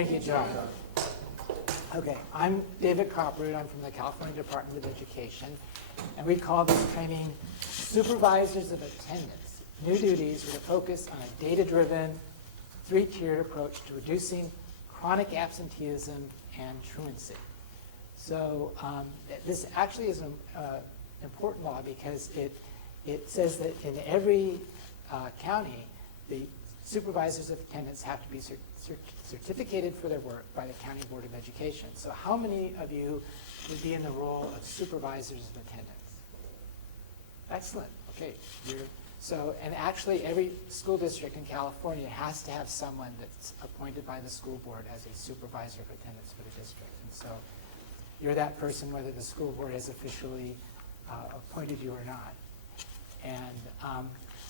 Thank you, John. Okay, I'm David Copperwood. I'm from the California Department of Education, and we call this training Supervisors of Attendance, New Duties with a focus on a data-driven, three-tiered approach to reducing chronic absenteeism and truancy. So this actually is an important law because it says that in every county, the supervisors of attendance have to be certificated for their work by the County Board of Education. So how many of you would be in the role of supervisors of attendance? Excellent. Okay. And actually every school district in California has to have someone that's appointed by the school board as a supervisor of attendance for the district. And so you're that person whether the school board has officially appointed you or not. And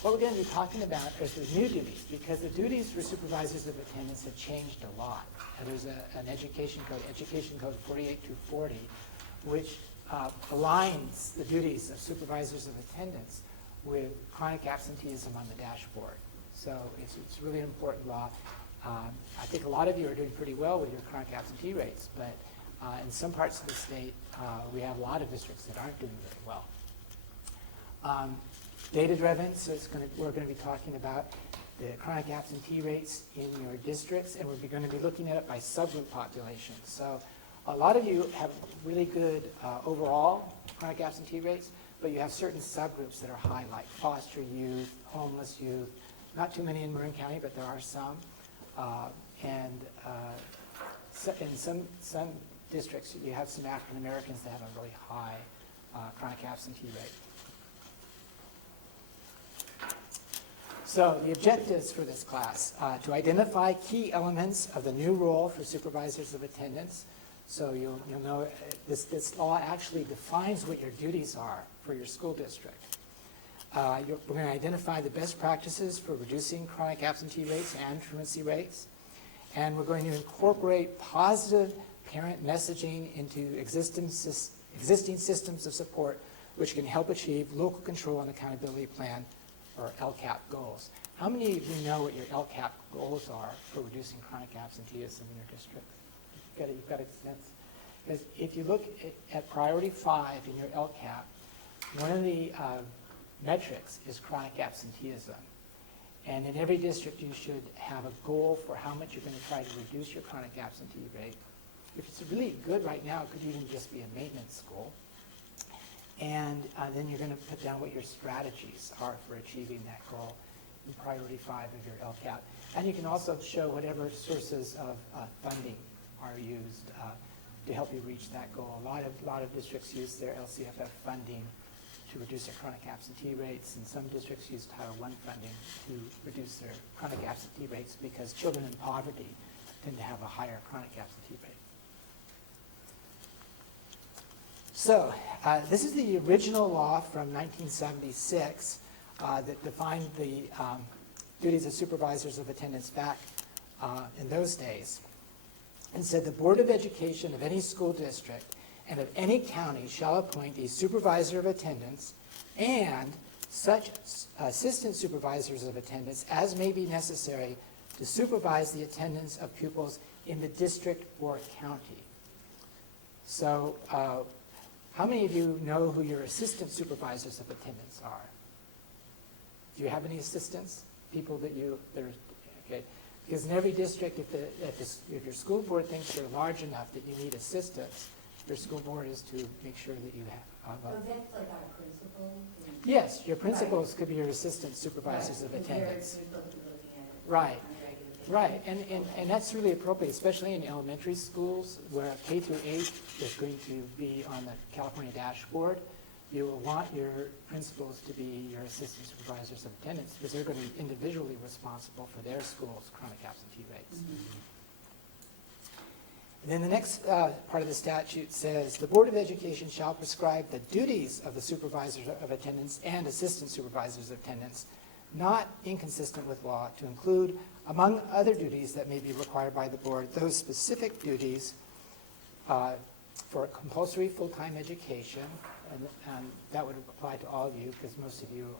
what we're going to be talking about is the new duties, because the duties for supervisors of attendance have changed a lot. And there's an Education Code 48240, which aligns the duties of supervisors of attendance with chronic absenteeism on the dashboard. So it's really an important law. I think a lot of you are doing pretty well with your chronic absentee rates, but in some parts of the state, we have a lot of districts that aren't doing very well. Data-driven, so we're going to be talking about the chronic absentee rates in your districts, and we're going to be looking at it by subgroup population. So a lot of you have really good overall chronic absentee rates, but you have certain subgroups that are high, like foster youth, homeless youth, not too many in Marin County, but there are some. In some districts, you have some African Americans that have a really high chronic absentee rate. So the objectives for this class, to identify key elements of the new role for supervisors of attendance. So you'll know this law actually defines what your duties are for your school district. We're going to identify the best practices for reducing chronic absentee rates and truancy rates. And we're going to incorporate positive parent messaging into existing systems of support which can help achieve local control and accountability plan or LCAP goals. How many of you know what your LCAP goals are for reducing chronic absenteeism in your district? You've got a sense? Because if you look at priority 5 in your LCAP, one of the metrics is chronic absenteeism. And in every district, you should have a goal for how much you're going to try to reduce your chronic absentee rate. If it's really good right now, it could even just be a maintenance goal. And then you're going to put down what your strategies are for achieving that goal in priority 5 of your LCAP. And you can also show whatever sources of funding are used to help you reach that goal. A lot of districts use their LCFF funding to reduce their chronic absentee rates, and some districts use Title I funding to reduce their chronic absentee rates because children in poverty tend to have a higher chronic absentee rate. So this is the original law from 1976 that defined the duties of supervisors of attendance back in those days, and said the Board of Education of any school district and of any county shall appoint a supervisor of attendance and such assistant supervisors of attendance as may be necessary to supervise the attendance of pupils in the district or county. So how many of you know who your assistant supervisors of attendance are? Do you have any assistants? People that are, okay. Because in every district, if your school board thinks you're large enough that you need assistants, your school board is to make sure that you have. So that's like our principal? Yes, your principals could be your assistant supervisors of attendance. Right. Right, and that's really appropriate, especially in elementary schools where K through 8 is going to be on the California dashboard. You will want your principals to be your assistant supervisors of attendance because they're going to be individually responsible for their school's chronic absentee rates. Mm-hmm. And then the next part of the statute says, the Board of Education shall prescribe the duties of the supervisors of attendance and assistant supervisors of attendance, not inconsistent with law, to include, among other duties that may be required by the board, those specific duties for compulsory full-time education, and that would apply to all of you because most of you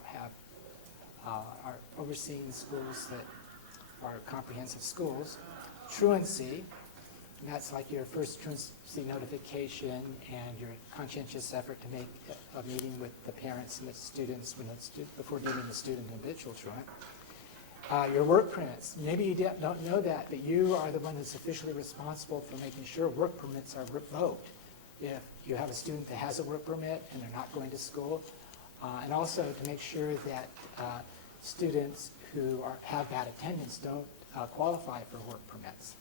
are overseeing schools that are comprehensive schools, truancy, And that's like your first truancy notification and your conscientious effort to make a meeting with the parents and the students before deeming the student an habitual truant. Your work permits. Maybe you don't know that, but you are the one that's officially responsible for making sure work permits are revoked if you have a student that has a work permit and they're not going to school, and also to make sure that students who have bad attendance don't qualify for work permits.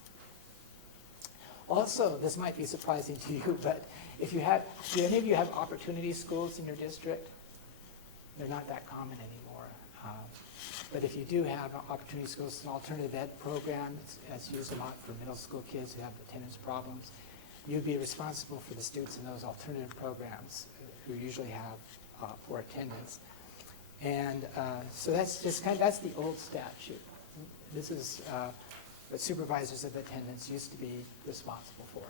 Also, this might be surprising to you, but do any of you have opportunity schools in your district? They're not that common anymore. But if you do have opportunity schools, it's an alternative ed program. It's used a lot for middle school kids who have attendance problems. You'd be responsible for the students in those alternative programs who usually have poor attendance. And so that's just that's the old statute. This is what supervisors of attendance used to be responsible for.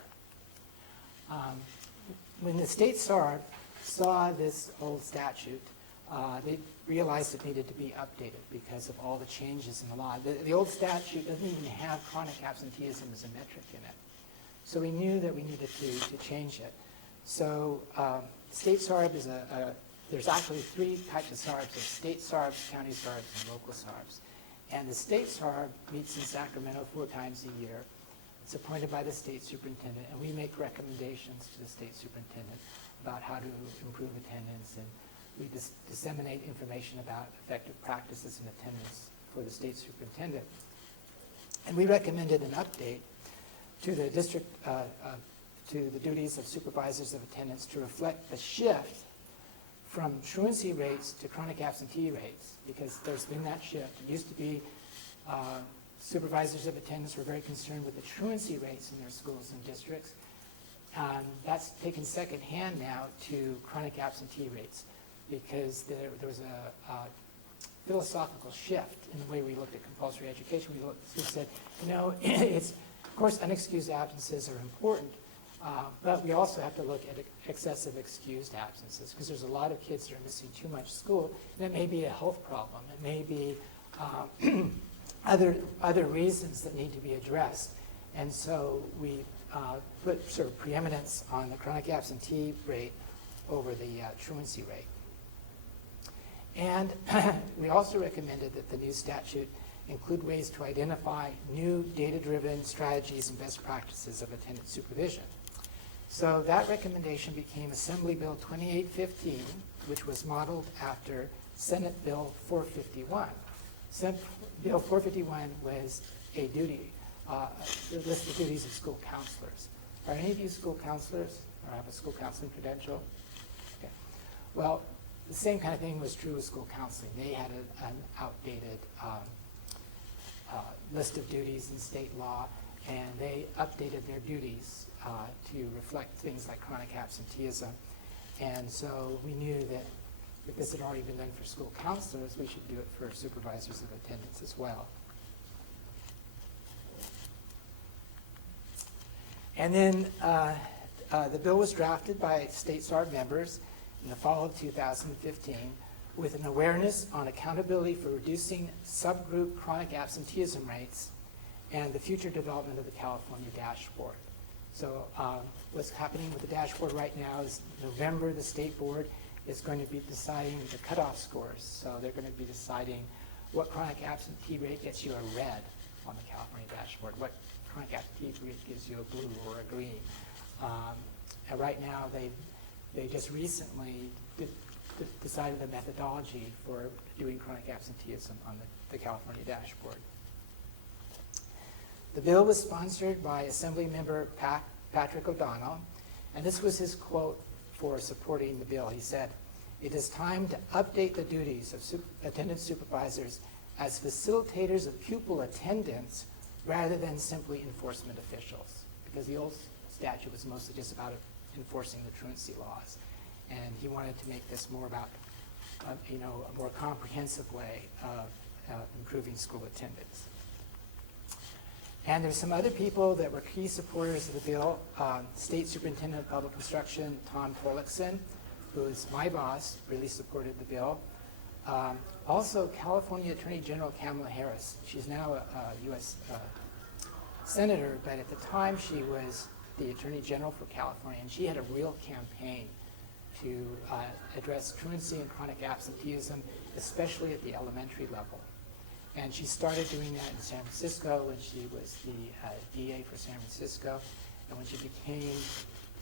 When the state SARB saw this old statute, they realized it needed to be updated because of all the changes in the law. The old statute doesn't even have chronic absenteeism as a metric in it. So we knew that we needed to change it. So state SARB is there's actually three types of SARBs. There's state SARBs, county SARBs, and local SARBs. And the state SARB meets in Sacramento 4 times a year. It's appointed by the state superintendent, and we make recommendations to the state superintendent about how to improve attendance, and we disseminate information about effective practices in attendance for the state superintendent. And we recommended an update to the district, to the duties of supervisors of attendance to reflect the shift from truancy rates to chronic absentee rates, because there's been that shift. It used to be supervisors of attendance were very concerned with the truancy rates in their schools and districts. That's taken second hand now to chronic absentee rates, because there was a philosophical shift in the way we looked at compulsory education. We said, it's, of course, unexcused absences are important, but we also have to look at excessive excused absences, because there's a lot of kids that are missing too much school, and it may be a health problem. It may be other reasons that need to be addressed. And so we put sort of preeminence on the chronic absentee rate over the truancy rate. And we also recommended that the new statute include ways to identify new data-driven strategies and best practices of attendance supervision. So that recommendation became Assembly Bill 2815, which was modeled after Senate Bill 451. Bill 451 was a duty, a list of duties of school counselors. Are any of you school counselors or have a school counseling credential? Okay. Well, the same kind of thing was true with school counseling. They had an outdated list of duties in state law, and they updated their duties to reflect things like chronic absenteeism. And so we knew that if this had already been done for school counselors, we should do it for supervisors of attendance as well. And then the bill was drafted by state SARB members in the fall of 2015 with an awareness on accountability for reducing subgroup chronic absenteeism rates and the future development of the California dashboard. So what's happening with the dashboard right now is November, the state board is going to be deciding the cutoff scores. So they're going to be deciding what chronic absentee rate gets you a red on the California dashboard, what chronic absentee rate gives you a blue or a green. And right now, they just recently decided the methodology for doing chronic absenteeism on the California dashboard. The bill was sponsored by Assembly Member Patrick O'Donnell, and this was his quote for supporting the bill. He said, "It is time to update the duties of attendance supervisors as facilitators of pupil attendance rather than simply enforcement officials," because the old statute was mostly just about enforcing the truancy laws. And he wanted to make this more about, a more comprehensive way of improving school attendance. And there's some other people that were key supporters of the bill. State Superintendent of Public Instruction, Tom Torlakson, who is my boss, really supported the bill. Also, California Attorney General Kamala Harris. She's now a U.S. senator, but at the time she was the Attorney General for California, and she had a real campaign to address truancy and chronic absenteeism, especially at the elementary level. And she started doing that in San Francisco when she was the DA for San Francisco. And when she became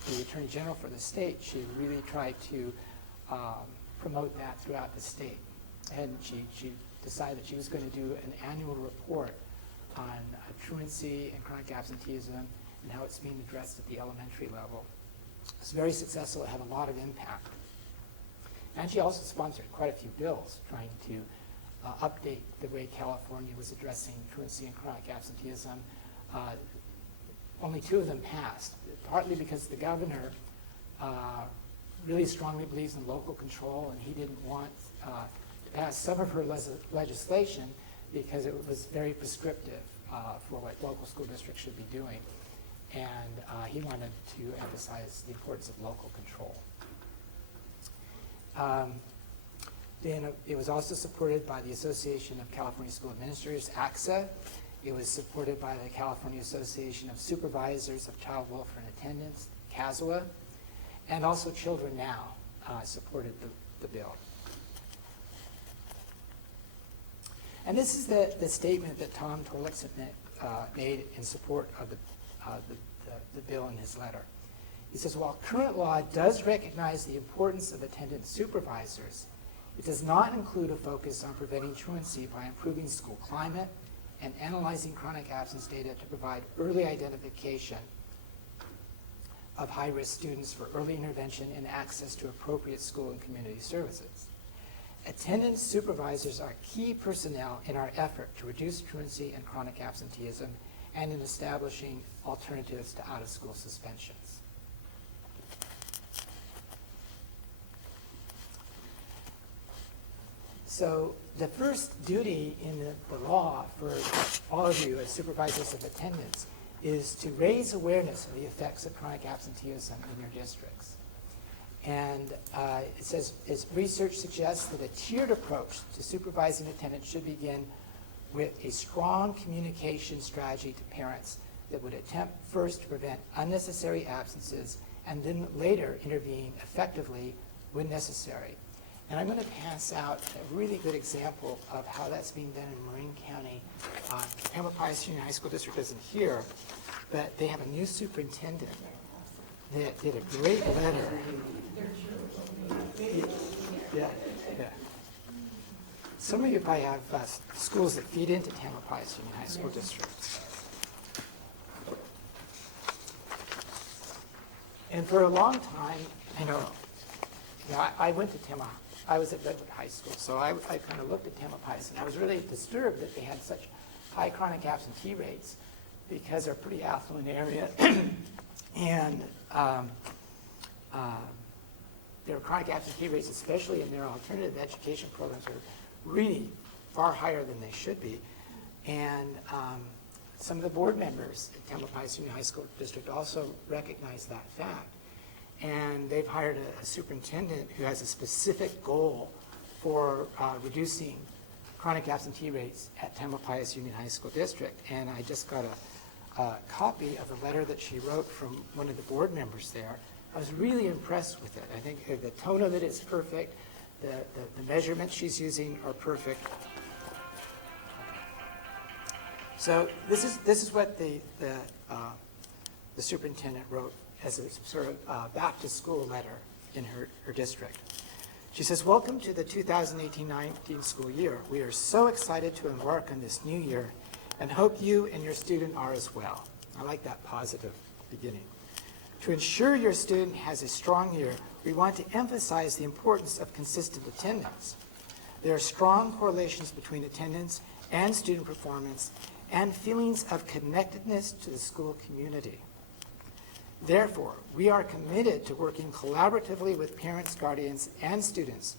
the Attorney General for the state, she really tried to promote that throughout the state. And she decided that she was going to do an annual report on truancy and chronic absenteeism and how it's being addressed at the elementary level. It was very successful. It had a lot of impact. And she also sponsored quite a few bills trying to update the way California was addressing truancy and chronic absenteeism. Only 2 of them passed, partly because the governor really strongly believes in local control, and he didn't want to pass some of her legislation because it was very prescriptive for what local school districts should be doing. And he wanted to emphasize the importance of local control. Then it was also supported by the Association of California School Administrators, ACSA. It was supported by the California Association of Supervisors of Child Welfare and Attendance, CASWA, and also Children Now supported the bill. And this is the statement that Tom Torlakson made in support of the bill in his letter. He says, while current law does recognize the importance of attendance supervisors, it does not include a focus on preventing truancy by improving school climate and analyzing chronic absence data to provide early identification of high-risk students for early intervention and access to appropriate school and community services. Attendance supervisors are key personnel in our effort to reduce truancy and chronic absenteeism and in establishing alternatives to out-of-school suspensions. So the first duty in the law for all of you as supervisors of attendance is to raise awareness of the effects of chronic absenteeism in your districts. And it says, as research suggests that a tiered approach to supervising attendance should begin with a strong communication strategy to parents that would attempt first to prevent unnecessary absences and then later intervene effectively when necessary. And I'm going to pass out a really good example of how that's being done in Marin County. Tamalpais Union High School District isn't here, but they have a new superintendent that did a great letter. Yeah. Some of you probably have schools that feed into Tamalpais Union High School District. And for a long time, I went to Tamalpais. I was at Redwood High School, so I kind of looked at Tamalpais, and I was really disturbed that they had such high chronic absentee rates because they're a pretty affluent area, and their chronic absentee rates, especially in their alternative education programs, are really far higher than they should be. And some of the board members at Tamalpais Union High School District also recognize that fact. And they've hired a superintendent who has a specific goal for reducing chronic absentee rates at Tamalpais Union High School District. And I just got a copy of a letter that she wrote from one of the board members there. I was really impressed with it. I think the tone of it is perfect. The measurements she's using are perfect. So this is what the superintendent wrote as a sort of back to school letter in her district. She says, welcome to the 2018-19 school year. We are so excited to embark on this new year and hope you and your student are as well. I like that positive beginning. To ensure your student has a strong year, we want to emphasize the importance of consistent attendance. There are strong correlations between attendance and student performance and feelings of connectedness to the school community. Therefore, we are committed to working collaboratively with parents, guardians, and students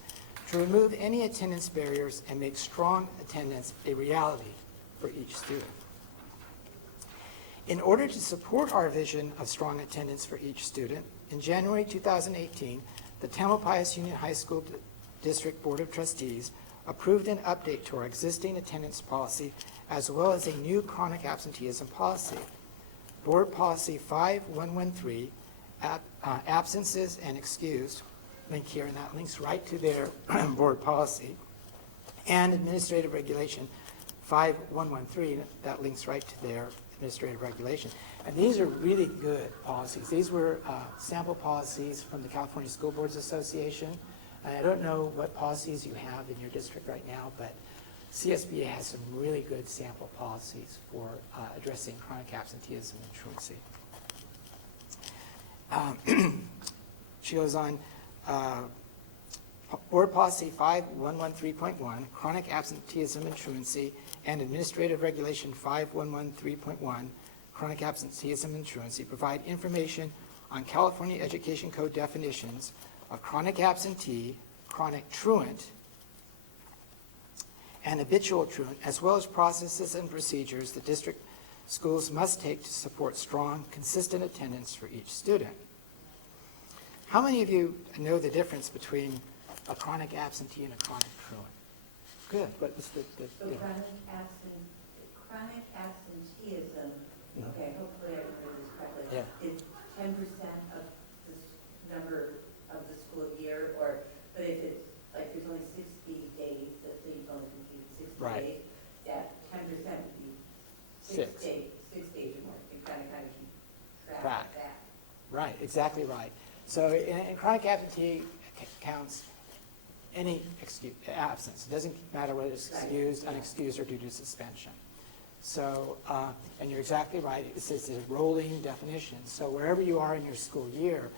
to remove any attendance barriers and make strong attendance a reality for each student. In order to support our vision of strong attendance for each student, in January 2018, the Tamalpais Union High School District Board of Trustees approved an update to our existing attendance policy, as well as a new chronic absenteeism policy. Board Policy 5113, absences and excused, link here, and that links right to their board policy, and Administrative Regulation 5113, that links right to their administrative regulation. And these are really good policies. These were sample policies from the California School Boards Association. And I don't know what policies you have in your district right now, but CSBA has some really good sample policies for addressing chronic absenteeism and truancy. She goes on, Board Policy 5113.1, chronic absenteeism and truancy, and Administrative Regulation 5113.1, chronic absenteeism and truancy, provide information on California Education Code definitions of chronic absentee, chronic truant, and habitual truant, as well as processes and procedures the district schools must take to support strong, consistent attendance for each student. How many of you know the difference between a chronic absentee and a chronic truant? Good. What was the So chronic absenteeism, okay, hopefully I remember this correctly, Yeah. is 10% of the number of the school year, or, but if it's, like, there's only 60 days, let's say you've only completed 60 Right. days, yeah, 10% would be Six. six days or more. You kind of keep track Track. of that. Right, exactly right. So in chronic absentee counts any absence. It doesn't matter whether it's excused, unexcused, or due to suspension. So, and you're exactly right, it's a rolling definition. So wherever you are in your school year,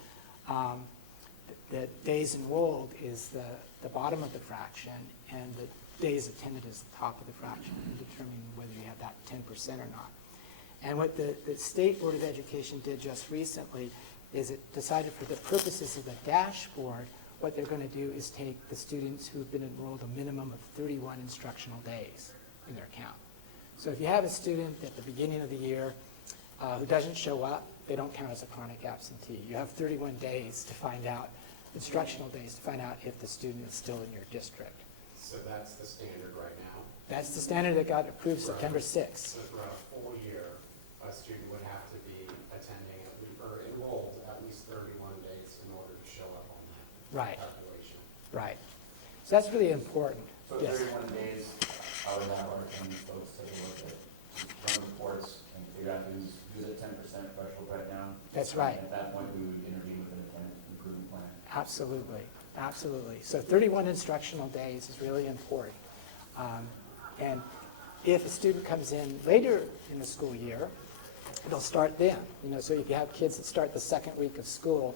the days enrolled is the bottom of the fraction, and the days attended is the top of the fraction, in determining whether you have that 10% or not. And what the State Board of Education did just recently is it decided for the purposes of the dashboard, what they're going to do is take the students who've been enrolled a minimum of 31 instructional days in their count. So if you have a student at the beginning of the year who doesn't show up, they don't count as a chronic absentee. You have 31 days to find out, instructional days to find out if the student is still in your district. So that's the standard right now? That's the standard that got approved September 6th. So throughout a full year, a student would have to be attending or enrolled at least 31 days in order to show up on that Right. calculation. Right. So that's really important. So Yes. 31 days out of that work, and folks take a look at, run reports and figure out who's at 10% threshold right now. That's right. And at that point, we would intervene with an attendance improvement plan. Absolutely, absolutely. So 31 instructional days is really important. And if a student comes in later in the school year, it'll start then. So if you have kids that start the second week of school,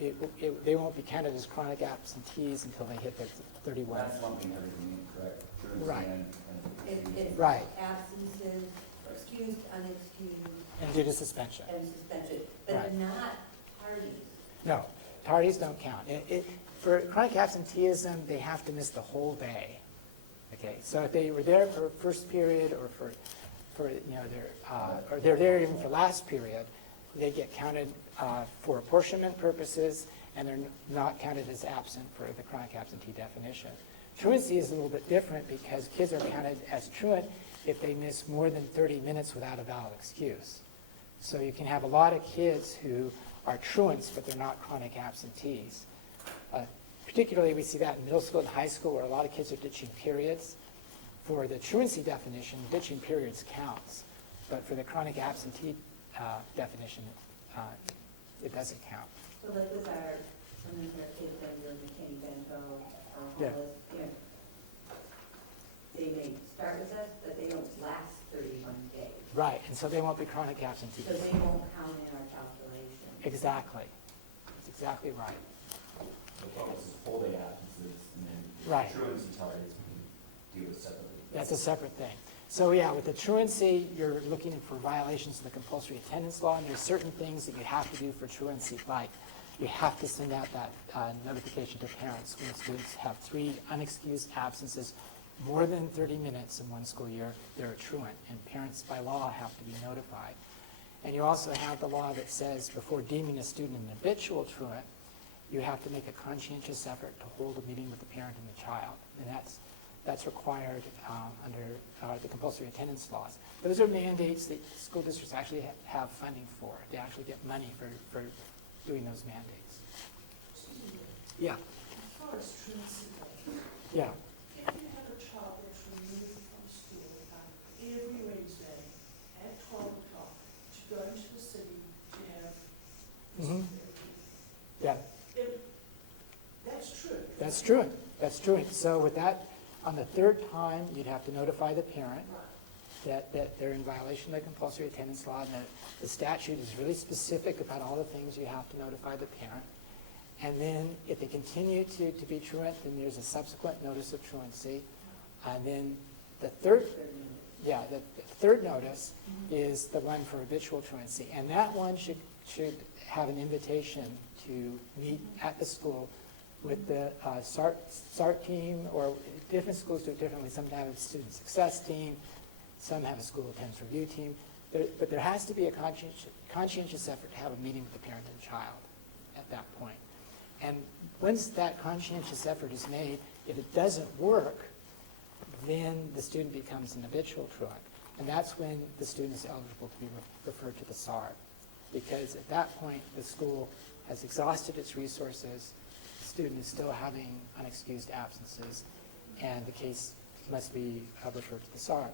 they won't be counted as chronic absentees until they hit their 31. That's lumping everything in, correct? Truancy Right. and It's Right. absences, or excused, unexcused, And due to suspension. and suspension, Right. but not tardies. No, tardies don't count. For chronic absenteeism, they have to miss the whole day. Okay, so if they were there for first period or for or they're there even for last period, they get counted for apportionment purposes, and they're not counted as absent for the chronic absentee definition. Truancy is a little bit different because kids are counted as truant if they miss more than 30 minutes without a valid excuse. So you can have a lot of kids who are truants, but they're not chronic absentees. Particularly, we see that in middle school and high school, where a lot of kids are ditching periods. For the truancy definition, ditching periods counts, but for the chronic absentee definition, it doesn't count. So like with our, sometimes our kids that are McKinney Bento or Yeah. homeless, they may start with us, but they don't last 31 days. Right, and so they won't be chronic absentees. So they won't count in our calculation. Exactly. That's exactly right. So focus is full day absences, and then Right. truancy targets we deal with separately. That's a separate thing. So yeah, with the truancy, you're looking for violations of the compulsory attendance law, and there's certain things that you have to do for truancy, like you have to send out that notification to parents when students have 3 unexcused absences more than 30 minutes in one school year, they're a truant, and parents by law have to be notified. And you also have the law that says before deeming a student an habitual truant, you have to make a conscientious effort to hold a meeting with the parent and the child. And that's required under the compulsory attendance laws. Those are mandates that school districts actually have funding for. They actually get money for doing those mandates. Yeah, As far as truancy goes, yeah. if you have a child that's removed from school every Wednesday at 12 o'clock to go into the city to have Mhm. therapy, Yeah, that's true. that's true. That's true. So with that, on the third time, you'd have to notify the parent Right. that they're in violation of the compulsory attendance law, and the statute is really specific about all the things you have to notify the parent. And then if they continue to be truant, then there's a subsequent notice of truancy. And then the third notice is the one for habitual truancy. And that one should have an invitation to meet at the school with the SART team, or different schools do it differently. Some have a student success team, some have a school attendance review team. But there has to be a conscientious effort to have a meeting with the parent and child at that point. And once that conscientious effort is made, if it doesn't work, then the student becomes an habitual truant. And that's when the student is eligible to be referred to the SART. Because at that point, the school has exhausted its resources, the student is still having unexcused absences, and the case must be referred to the SART.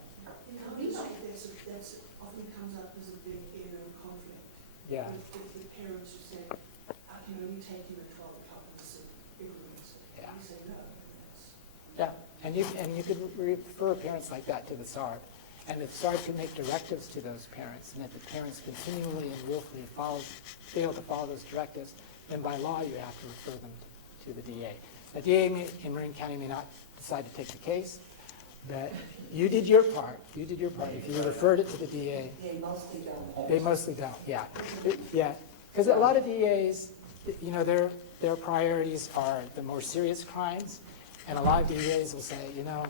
In companies like this, that often comes up as a big area of conflict. Yeah. With parents who say, I can only take you at 12 o'clock in the city, every Wednesday. Yeah. And you say, no, that's... Yeah, and you could refer parents like that to the SART. And the SART can make directives to those parents, and if the parents continually and willfully fail to follow those directives, then by law you have to refer them to the DA. The DA in Marin County may not decide to take the case, but you did your part. You did your part. If you referred it to the DA, They mostly don't. they mostly don't. Yeah, yeah, because a lot of DAs, you know, their priorities are the more serious crimes, and a lot of DAs will say, you know,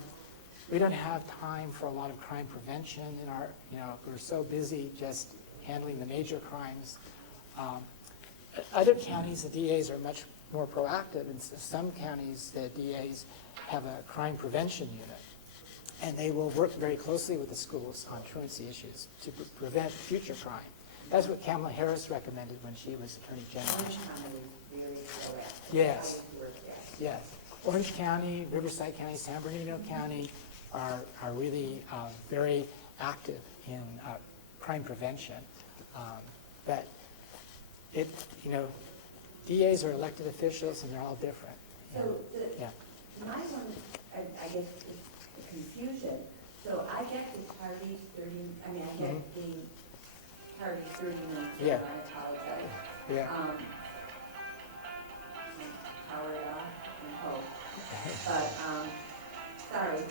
we don't have time for a lot of crime prevention in our, you know, we're so busy just handling the major crimes. Other counties, the DAs are much more proactive. In some counties, the DAs have a crime prevention unit, and they will work very closely with the schools on truancy issues to prevent future crime. That's what Kamala Harris recommended when she was Attorney General. Orange County is very proactive. Yes. Always work there. Yes. Orange County, Riverside County, San Bernardino County are really very active in crime prevention. But it, you know, DAs are elected officials and they're all different. So Yeah. my one, I guess, is the confusion. So I get the tardy 30, I mean, I get the tardy 30 minutes. Yeah. I apologize. Yeah. Power it off and hope. But, sorry,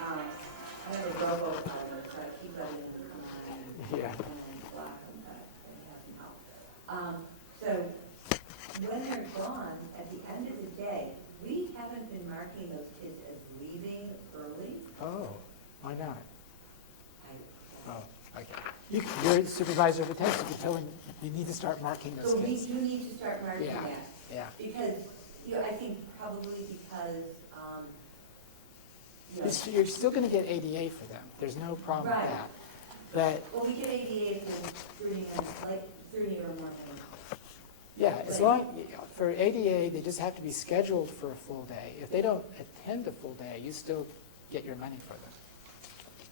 I have a robo timer, so I keep letting them come on and Yeah. block them, but it hasn't helped. So when they're gone, at the end of the day, we haven't been marking those kids as leaving early. Oh, why not? I- Oh, okay. You're the supervisor of attendance. You tell him you need to start marking those So we kids. do need to start marking Yeah. that. Yeah. Because, you know, I think probably because, you know, You're still going to get ADA for them. There's no problem Right. with that. But well, we get ADA from 30 or more than. yeah, as long, for ADA, they just have to be scheduled for a full day. If they don't attend a full day, you still get your money for them.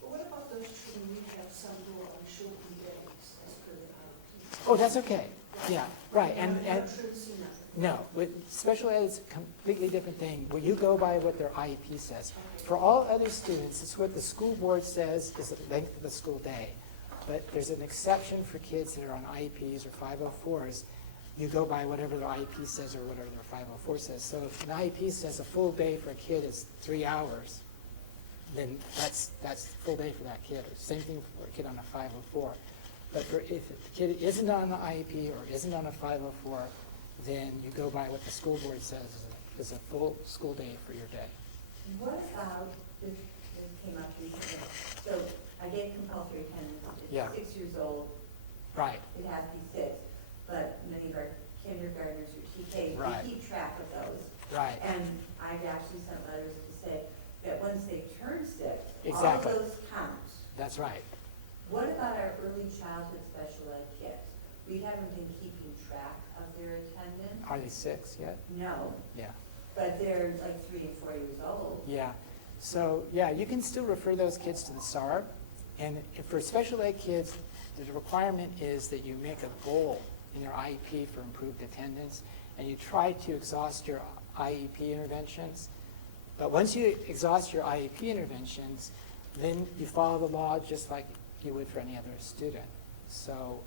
But what about those children who have some who are on shortened days as per the IEP? Oh, that's okay. Yeah, right. And No truancy, nothing. no, with special ed, it's a completely different thing. Well, you go by what their IEP says. For all other students, it's what the school board says is the length of the school day. But there's an exception for kids that are on IEPs or 504s. You go by whatever the IEP says or whatever their 504 says. So if an IEP says a full day for a kid is 3 hours, then that's full day for that kid. Or same thing for a kid on a 504. But if the kid isn't on the IEP or isn't on a 504, then you go by what the school board says is a full school day for your day. What about, this came up recently, so I get compulsory attendance, Yeah. it's 6 years old, Right. it has to be 6, but many of our kindergartners or TK, Right. we keep track of those. Right, And I've actually sent letters to say that once they turn 6, all of Exactly. those count. that's right. What about our early childhood special ed kids? We haven't been keeping track of their attendance. Are they 6 yet? No, Yeah. but they're like 3 and 4 years old. Yeah, so, yeah, you can still refer those kids to the SARB, and for special ed kids, the requirement is that you make a goal in your IEP for improved attendance, and you try to exhaust your IEP interventions. But once you exhaust your IEP interventions, then you follow the law just like you would for any other student. So,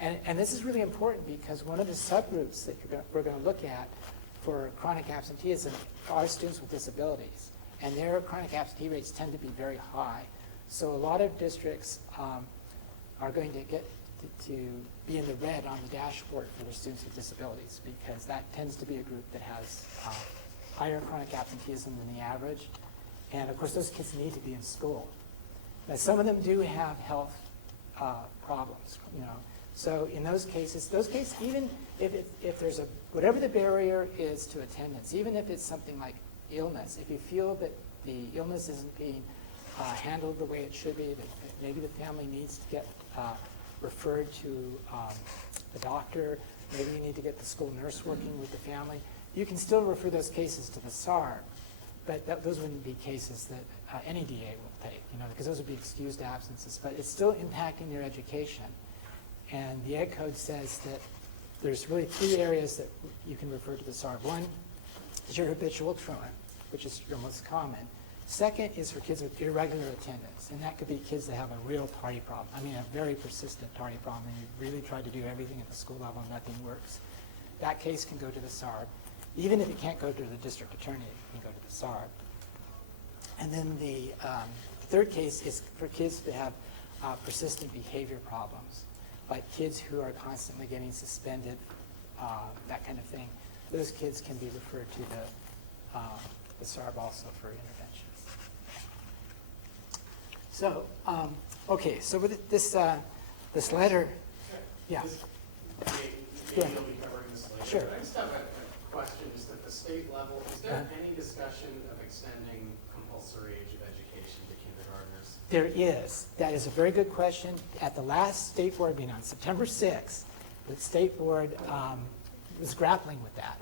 and this is really important because one of the subgroups that we're going to look at for chronic absenteeism are students with disabilities. And their chronic absentee rates tend to be very high. So a lot of districts are going to get to be in the red on the dashboard for their students with disabilities because that tends to be a group that has higher chronic absenteeism than the average. And of course, those kids need to be in school. Now, some of them do have health problems, you know. So in those cases, even if there's whatever the barrier is to attendance, even if it's something like illness, if you feel that the illness isn't being handled the way it should be, that maybe the family needs to get referred to the doctor, maybe you need to get the school nurse working with the family, you can still refer those cases to the SARB, but those wouldn't be cases that any DA will take, you know, because those would be excused absences, but it's still impacting their education. And the Ed Code says that there's really 3 areas that you can refer to the SARB. One is your habitual truant, which is your most common. Second is for kids with irregular attendance, and that could be kids that have a real tardy problem. I mean, a very persistent tardy problem, and you really try to do everything at the school level and nothing works. That case can go to the SARB. Even if it can't go to the district attorney, it can go to the SARB. And then the third case is for kids that have persistent behavior problems, like kids who are constantly getting suspended, that kind of thing. Those kids can be referred to the SARB also for intervention. So, okay, so with this letter, yeah. Maybe you'll be covering this later. Sure. But I just have a question, just at the state level, is there any discussion of extending compulsory age of education to kindergartners? There is. That is a very good question. At the last state board meeting on September 6th, the state board was grappling with that.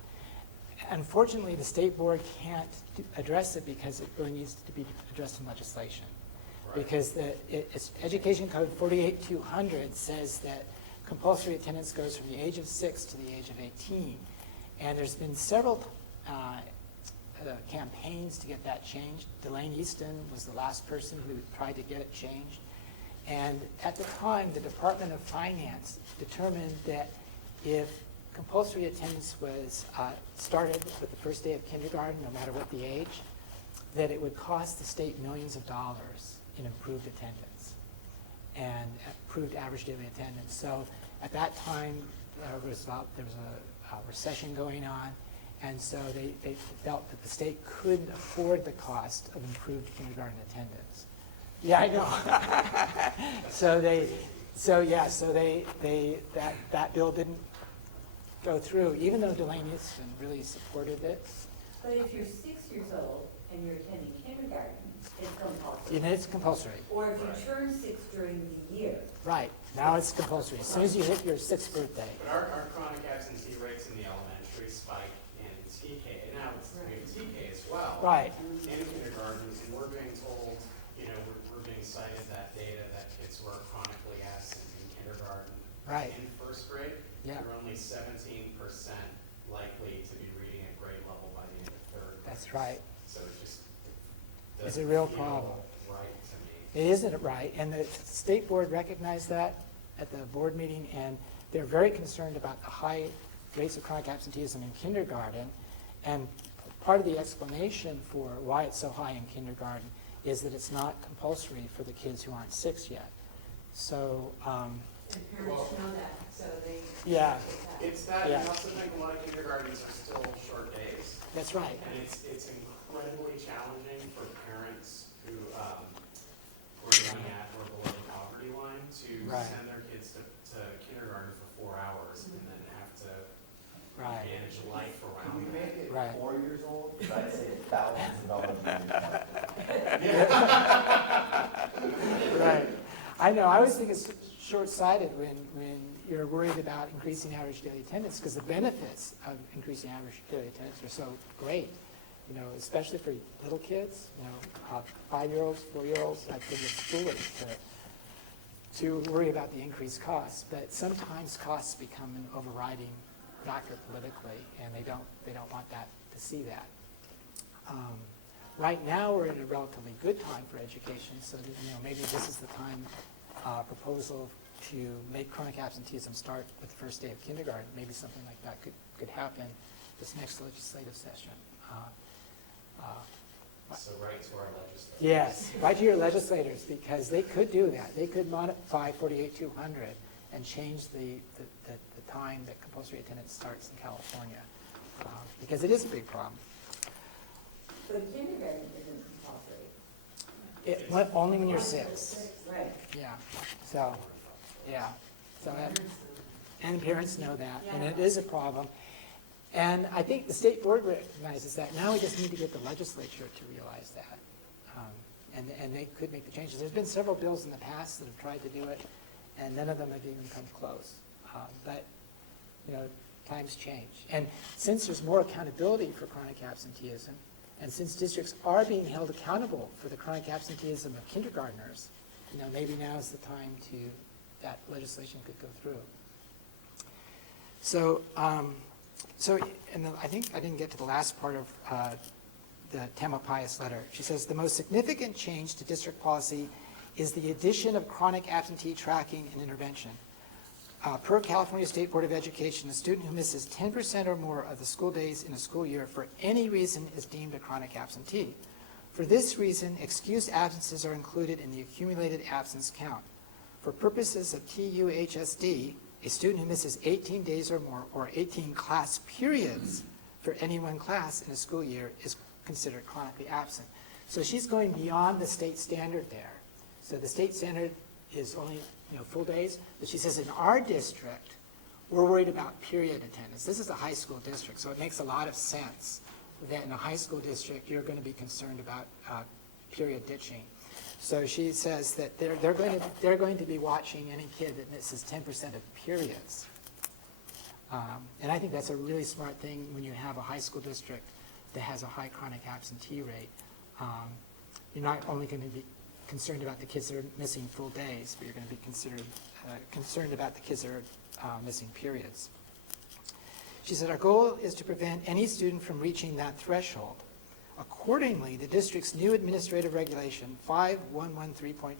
Unfortunately, the state board can't address it because it really needs to be addressed in legislation. Right. Because it's Education Code 48200 says that compulsory attendance goes from the age of 6 to the age of 18. And there's been several campaigns to get that changed. Delane Easton was the last person who tried to get it changed. And at the time, the Department of Finance determined that if compulsory attendance was started with the first day of kindergarten, no matter what the age, that it would cost the state millions of dollars in improved attendance and improved average daily attendance. So at that time, there was a recession going on, and so they felt that the state couldn't afford the cost of improved kindergarten attendance. Yeah, I know. That bill didn't go through, even though Delane Easton really supported it. But if you're 6 years old and you're attending kindergarten, it's compulsory. And it's compulsory. Or if you turn 6 during the year. Right, now it's compulsory, as soon as you hit your 6th birthday. But our chronic absentee rates in the elementary spike in TK, now it's we have TK as well. Right. In kindergartens, and we're being told, you know, we're being cited that data that kids who are chronically absent in kindergarten. Right. In first grade, Yeah. they're only 17% likely to be reading at grade level by the end of third grade. That's right. So it just It's a doesn't real feel problem. right to me. It isn't right, and the state board recognized that at the board meeting, and they're very concerned about the high rates of chronic absenteeism in kindergarten, and part of the explanation for why it's so high in kindergarten is that it's not compulsory for the kids who aren't 6 yet. So, And parents know that, so they. Yeah. It's that, Yeah. and I also think a lot of kindergartens are still short days. that's right. And it's incredibly challenging for parents who are living at or below the poverty line to Right. send their kids to kindergarten for 4 hours and then have to Right. manage life Can around we that. make it Right. 4 years old? Because I'd say thousands of dollars a year. Right. I know, I always think it's short-sighted when you're worried about increasing average daily attendance, because the benefits of increasing average daily attendance are so great, especially for little kids, 5-year-olds, 4-year-olds. I think it's foolish to worry about the increased costs, but sometimes costs become an overriding factor politically, and they don't want that to see that. Right now, we're in a relatively good time for education, so maybe this is the time proposal to make chronic absenteeism start with the first day of kindergarten. Maybe something like that could happen this next legislative session. So right to our legislators. Yes, write to your legislators, because they could do that. They could modify 48-200 and change the time that compulsory attendance starts in California, because it is a big problem. But kindergarten isn't compulsory. Only when you're 6. Right. Yeah, so and parents know that, and it is a problem. And I think the state board recognizes that. Now we just need to get the legislature to realize that. And they could make the changes. There's been several bills in the past that have tried to do it, and none of them have even come close. But, times change. And since there's more accountability for chronic absenteeism, and since districts are being held accountable for the chronic absenteeism of kindergartners, maybe now is the time that legislation could go through. So, and then I think I didn't get to the last part of the Tamma Pius letter. She says, the most significant change to district policy is the addition of chronic absentee tracking and intervention. Per California State Board of Education, a student who misses 10% or more of the school days in a school year for any reason is deemed a chronic absentee. For this reason, excused absences are included in the accumulated absence count. For purposes of TUHSD, a student who misses 18 days or more, or 18 class periods for any one class in a school year, is considered chronically absent. So she's going beyond the state standard there. So the state standard is only full days, but she says in our district, we're worried about period attendance. This is a high school district, so it makes a lot of sense that in a high school district, you're going to be concerned about period ditching. So she says that they're going to be watching any kid that misses 10% of periods. And I think that's a really smart thing when you have a high school district that has a high chronic absentee rate. You're not only going to be concerned about the kids that are missing full days, but you're going to be concerned about the kids that are missing periods. She said, our goal is to prevent any student from reaching that threshold. Accordingly, the district's new administrative regulation, 5113.1,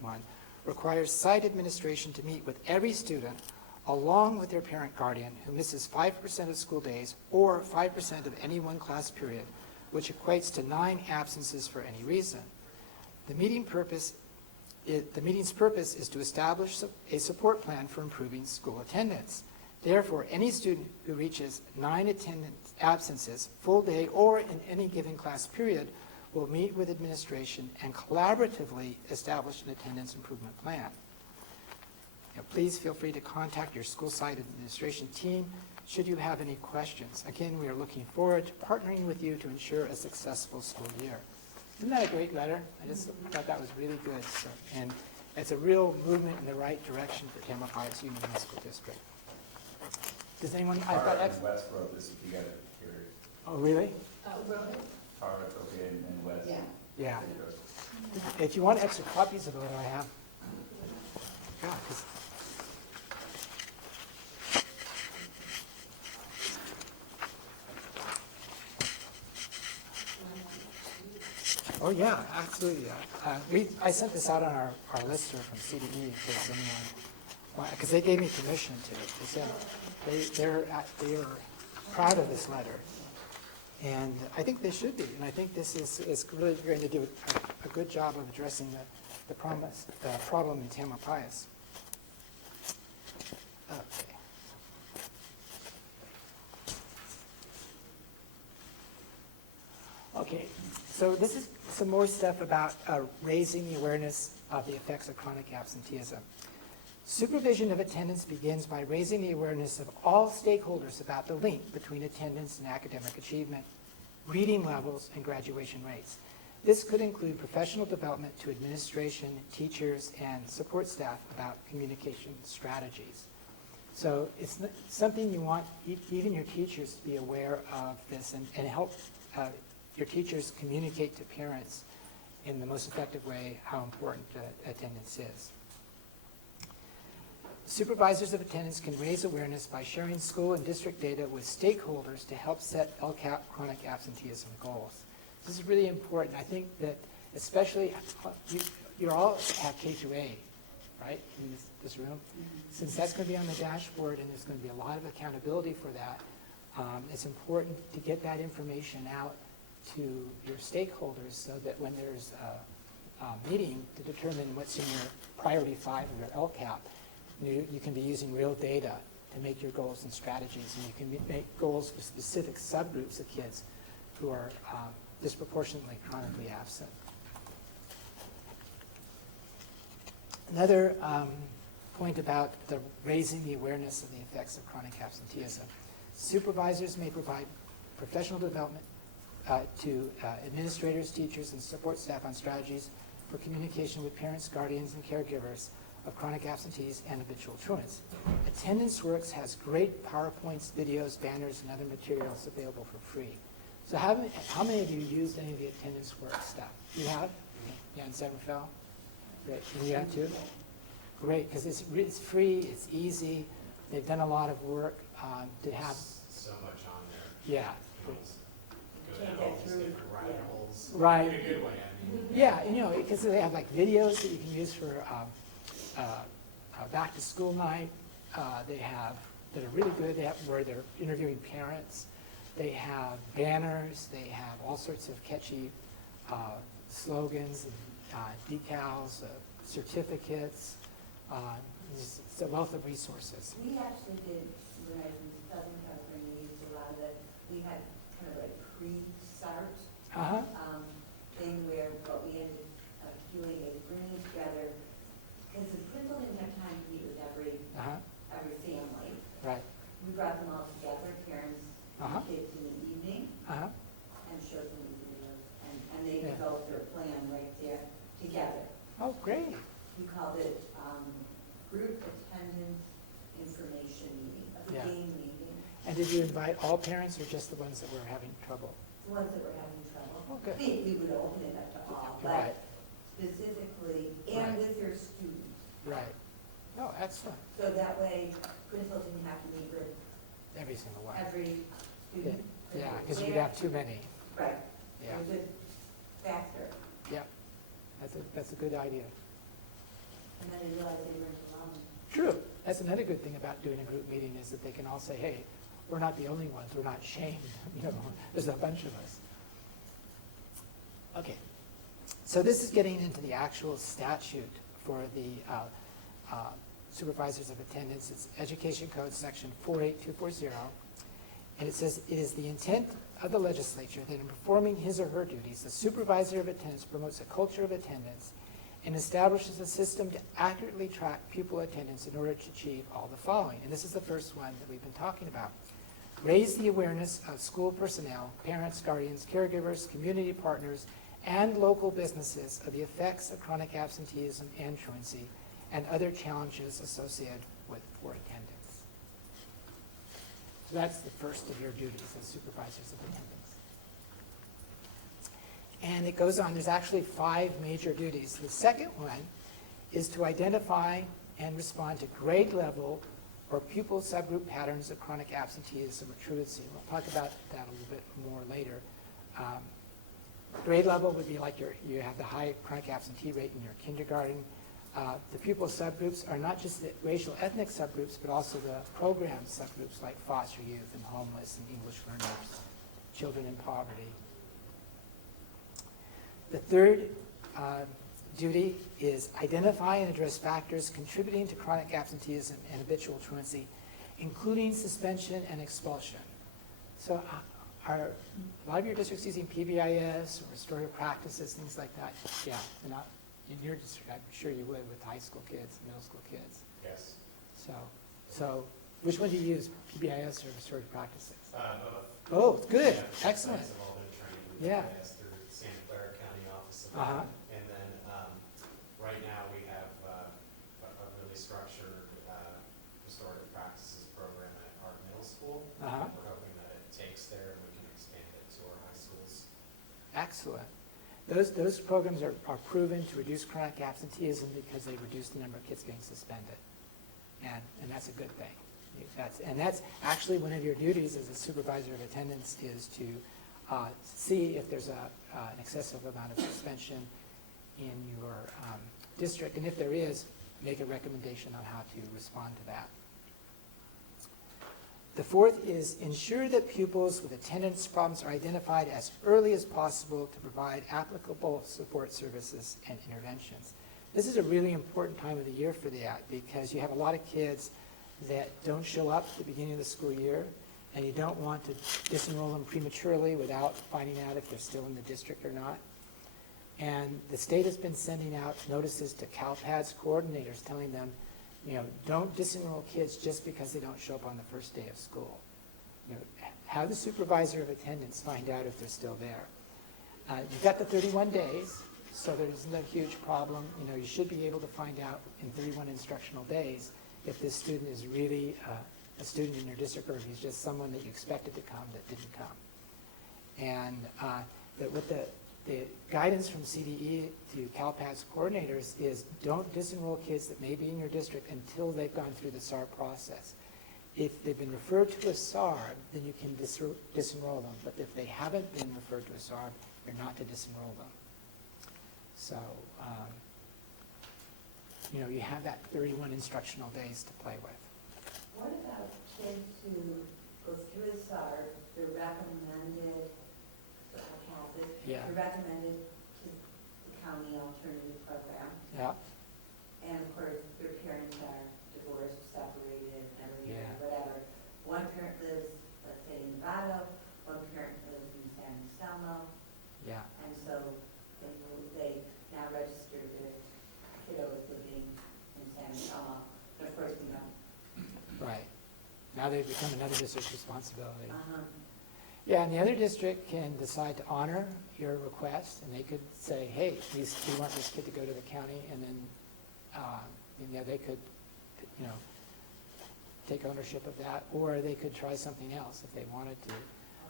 requires site administration to meet with every student along with their parent guardian who misses 5% of school days or 5% of any one class period, which equates to 9 absences for any reason. The meeting's purpose is to establish a support plan for improving school attendance. Therefore, any student who reaches 9 attendance absences, full day, or in any given class period will meet with administration and collaboratively establish an attendance improvement plan. Please feel free to contact your school site administration team should you have any questions. Again, we are looking forward to partnering with you to ensure a successful school year. Isn't that a great letter? I just thought that was really good. So, and it's a real movement in the right direction for Tamma Pius Union High School District. Does anyone? I've got Westbrook, this is you got it here. Oh, really? Tara, okay, and West. Yeah. If you want extra copies of the letter, I have. Yeah, 'cause oh, yeah, absolutely. I sent this out on our listserv from CDE in case anyone, because they gave me permission to. They said they are proud of this letter. And I think they should be. And I think this is really going to do a good job of addressing the problem in Tamma Pius. Okay. Okay, so this is some more stuff about raising the awareness of the effects of chronic absenteeism. Supervision of attendance begins by raising the awareness of all stakeholders about the link between attendance and academic achievement, reading levels, and graduation rates. This could include professional development to administration, teachers, and support staff about communication strategies. So it's something you want even your teachers to be aware of this and help your teachers communicate to parents in the most effective way how important attendance is. Supervisors of attendance can raise awareness by sharing school and district data with stakeholders to help set LCAP chronic absenteeism goals. This is really important. I think that especially, you all have K through 8, right, in this room? Since that's going to be on the dashboard and there's going to be a lot of accountability for that, it's important to get that information out to your stakeholders so that when there's a meeting to determine what's in your priority 5 of your LCAP, you can be using real data to make your goals and strategies, and you can make goals for specific subgroups of kids who are disproportionately chronically absent. Another point about raising the awareness of the effects of chronic absenteeism. Supervisors may provide professional development to administrators, teachers, and support staff on strategies for communication with parents, guardians, and caregivers of chronic absentees and habitual truants. Attendance Works has great PowerPoints, videos, banners, and other materials available for free. So how many of you used any of the Attendance Works stuff? You have? Yeah, in Severfell? Great. And you have too? Great, because it's free, it's easy. They've done a lot of work to have. So much on there. Yeah. You know, go down all these different rabbit holes. Right. In a good way, I mean. Yeah, you know, because they have like videos that you can use for back to school night. They have that are really good. They have where they're interviewing parents. They have banners. They have all sorts of catchy slogans and decals, certificates. It's a wealth of resources. We actually did, when I was in Southern California, we used a lot of it. We had kind of a pre-start thing where what we ended up doing is bringing together, because the principal didn't have time to meet with every family. Right. We brought them all together, parents, kids in the evening, and showed them the videos. And they developed their plan right there together. Oh, great. We called it Group Attendance Information Meeting, a game meeting. And did you invite all parents or just the ones that were having trouble? The ones that were having trouble. Oh, good. We would open it up to all, Right. but specifically, and Right. with your students. Right. Oh, excellent. So that way, principals didn't have to meet with Every single one. every student. Yeah, because you'd have too many. Right. Yeah. It was just faster. Yeah. That's a good idea. And then they realized they weren't alone. True. That's another good thing about doing a group meeting is that they can all say, hey, we're not the only ones. We're not shamed. You know, there's a bunch of us. Okay. So this is getting into the actual statute for the supervisors of attendance. It's Education Code Section 48240. And it says, it is the intent of the legislature that in performing his or her duties, the supervisor of attendance promotes a culture of attendance and establishes a system to accurately track pupil attendance in order to achieve all the following. And this is the first one that we've been talking about. Raise the awareness of school personnel, parents, guardians, caregivers, community partners, and local businesses of the effects of chronic absenteeism and truancy and other challenges associated with poor attendance. So that's the first of your duties as supervisors of attendance. And it goes on, there's actually 5 major duties. The second one is to identify and respond to grade level or pupil subgroup patterns of chronic absenteeism or truancy. We'll talk about that a little bit more later. Grade level would be like you have the high chronic absentee rate in your kindergarten. The pupil subgroups are not just the racial ethnic subgroups, but also the program subgroups like foster youth and homeless and English learners, children in poverty. The third duty is identify and address factors contributing to chronic absenteeism and habitual truancy, including suspension and expulsion. So are a lot of your districts using PBIS or restorative practices, things like that? Yeah, and in your district, I'm sure you would with high school kids, middle school kids. Yeah, Yes. So which one do you use, PBIS or restorative practices? Both. Both, good, Yeah, excellent. I've all been trained with Yeah. PBIS through Santa Clara County Office of Uh-huh. Ed. And then, right now, we have a really structured restorative practices program at our middle school. Uh-huh. We're hoping that it takes there and we can expand it to our high schools. Excellent. Those programs are proven to reduce chronic absenteeism because they reduce the number of kids getting suspended. And that's a good thing. That's actually one of your duties as a supervisor of attendance is to see if there's an excessive amount of suspension in your district. And if there is, make a recommendation on how to respond to that. The fourth is ensure that pupils with attendance problems are identified as early as possible to provide applicable support services and interventions. This is a really important time of the year for that because you have a lot of kids that don't show up at the beginning of the school year, and you don't want to disenroll them prematurely without finding out if they're still in the district or not. And the state has been sending out notices to CalPADS coordinators telling them, don't disenroll kids just because they don't show up on the first day of school. Have the supervisor of attendance find out if they're still there. You've got the 31 days, so there isn't a huge problem. You should be able to find out in 31 instructional days if this student is really a student in your district or if he's just someone that you expected to come that didn't come. And with the guidance from CDE to CalPADS coordinators is don't disenroll kids that may be in your district until they've gone through the SARB process. If they've been referred to a SARB, then you can disenroll them. But if they haven't been referred to a SARB, you're not to disenroll them. So, you have that 31 instructional days to play with. What about kids who go through a SARB, they're recommended, Yeah. they're recommended to the county alternative program, Yeah. and of course, their parents are divorced, separated, everything, Yeah. whatever. One parent lives, let's say, in Nevada, one parent lives in San Anselmo, Yeah. and so they now register their kiddos living in San Anselmo, and of course, we know. Right. Now they've become another district's responsibility. Uh-huh. Yeah, and the other district can decide to honor your request, and they could say, hey, we want this kid to go to the county, and then they could, take ownership of that, or they could try something else if they wanted to.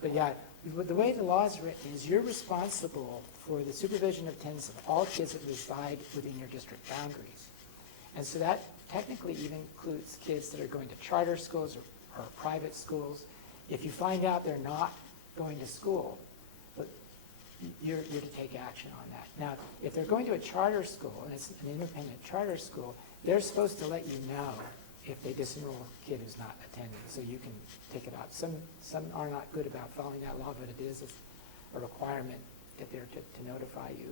But yeah, the way the law is written is you're responsible for the supervision of attendance of all kids that reside within your district boundaries. And so that technically even includes kids that are going to charter schools or private schools. If you find out they're not going to school, but you're to take action on that. Now, if they're going to a charter school, and it's an independent charter school, they're supposed to let you know if they disenroll a kid who's not attending, so you can take it out. Some are not good about following that law, but it is a requirement that they're to notify you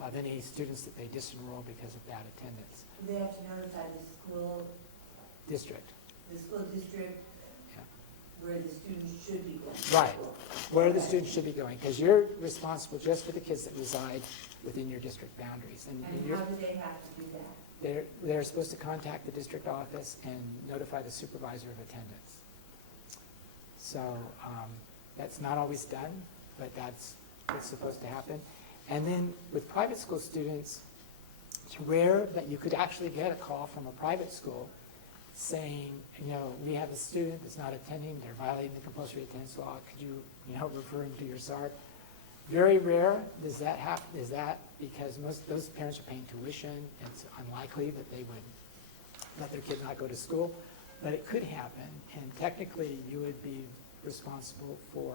of any students that they disenroll because of bad attendance. They have to notify the school District. district Yeah. where the students should be going. Right, where the students should be going, because you're responsible just for the kids that reside within your district boundaries. And And you're, how do they have to do that? they're supposed to contact the district office and notify the supervisor of attendance. So that's not always done, but that's what's supposed to happen. And then with private school students, it's rare that you could actually get a call from a private school saying, we have a student that's not attending, they're violating the compulsory attendance law, could you, refer him to your SARB? Very rare does that happen, because most those parents are paying tuition, and it's unlikely that they would let their kid not go to school, but it could happen, and technically you would be responsible for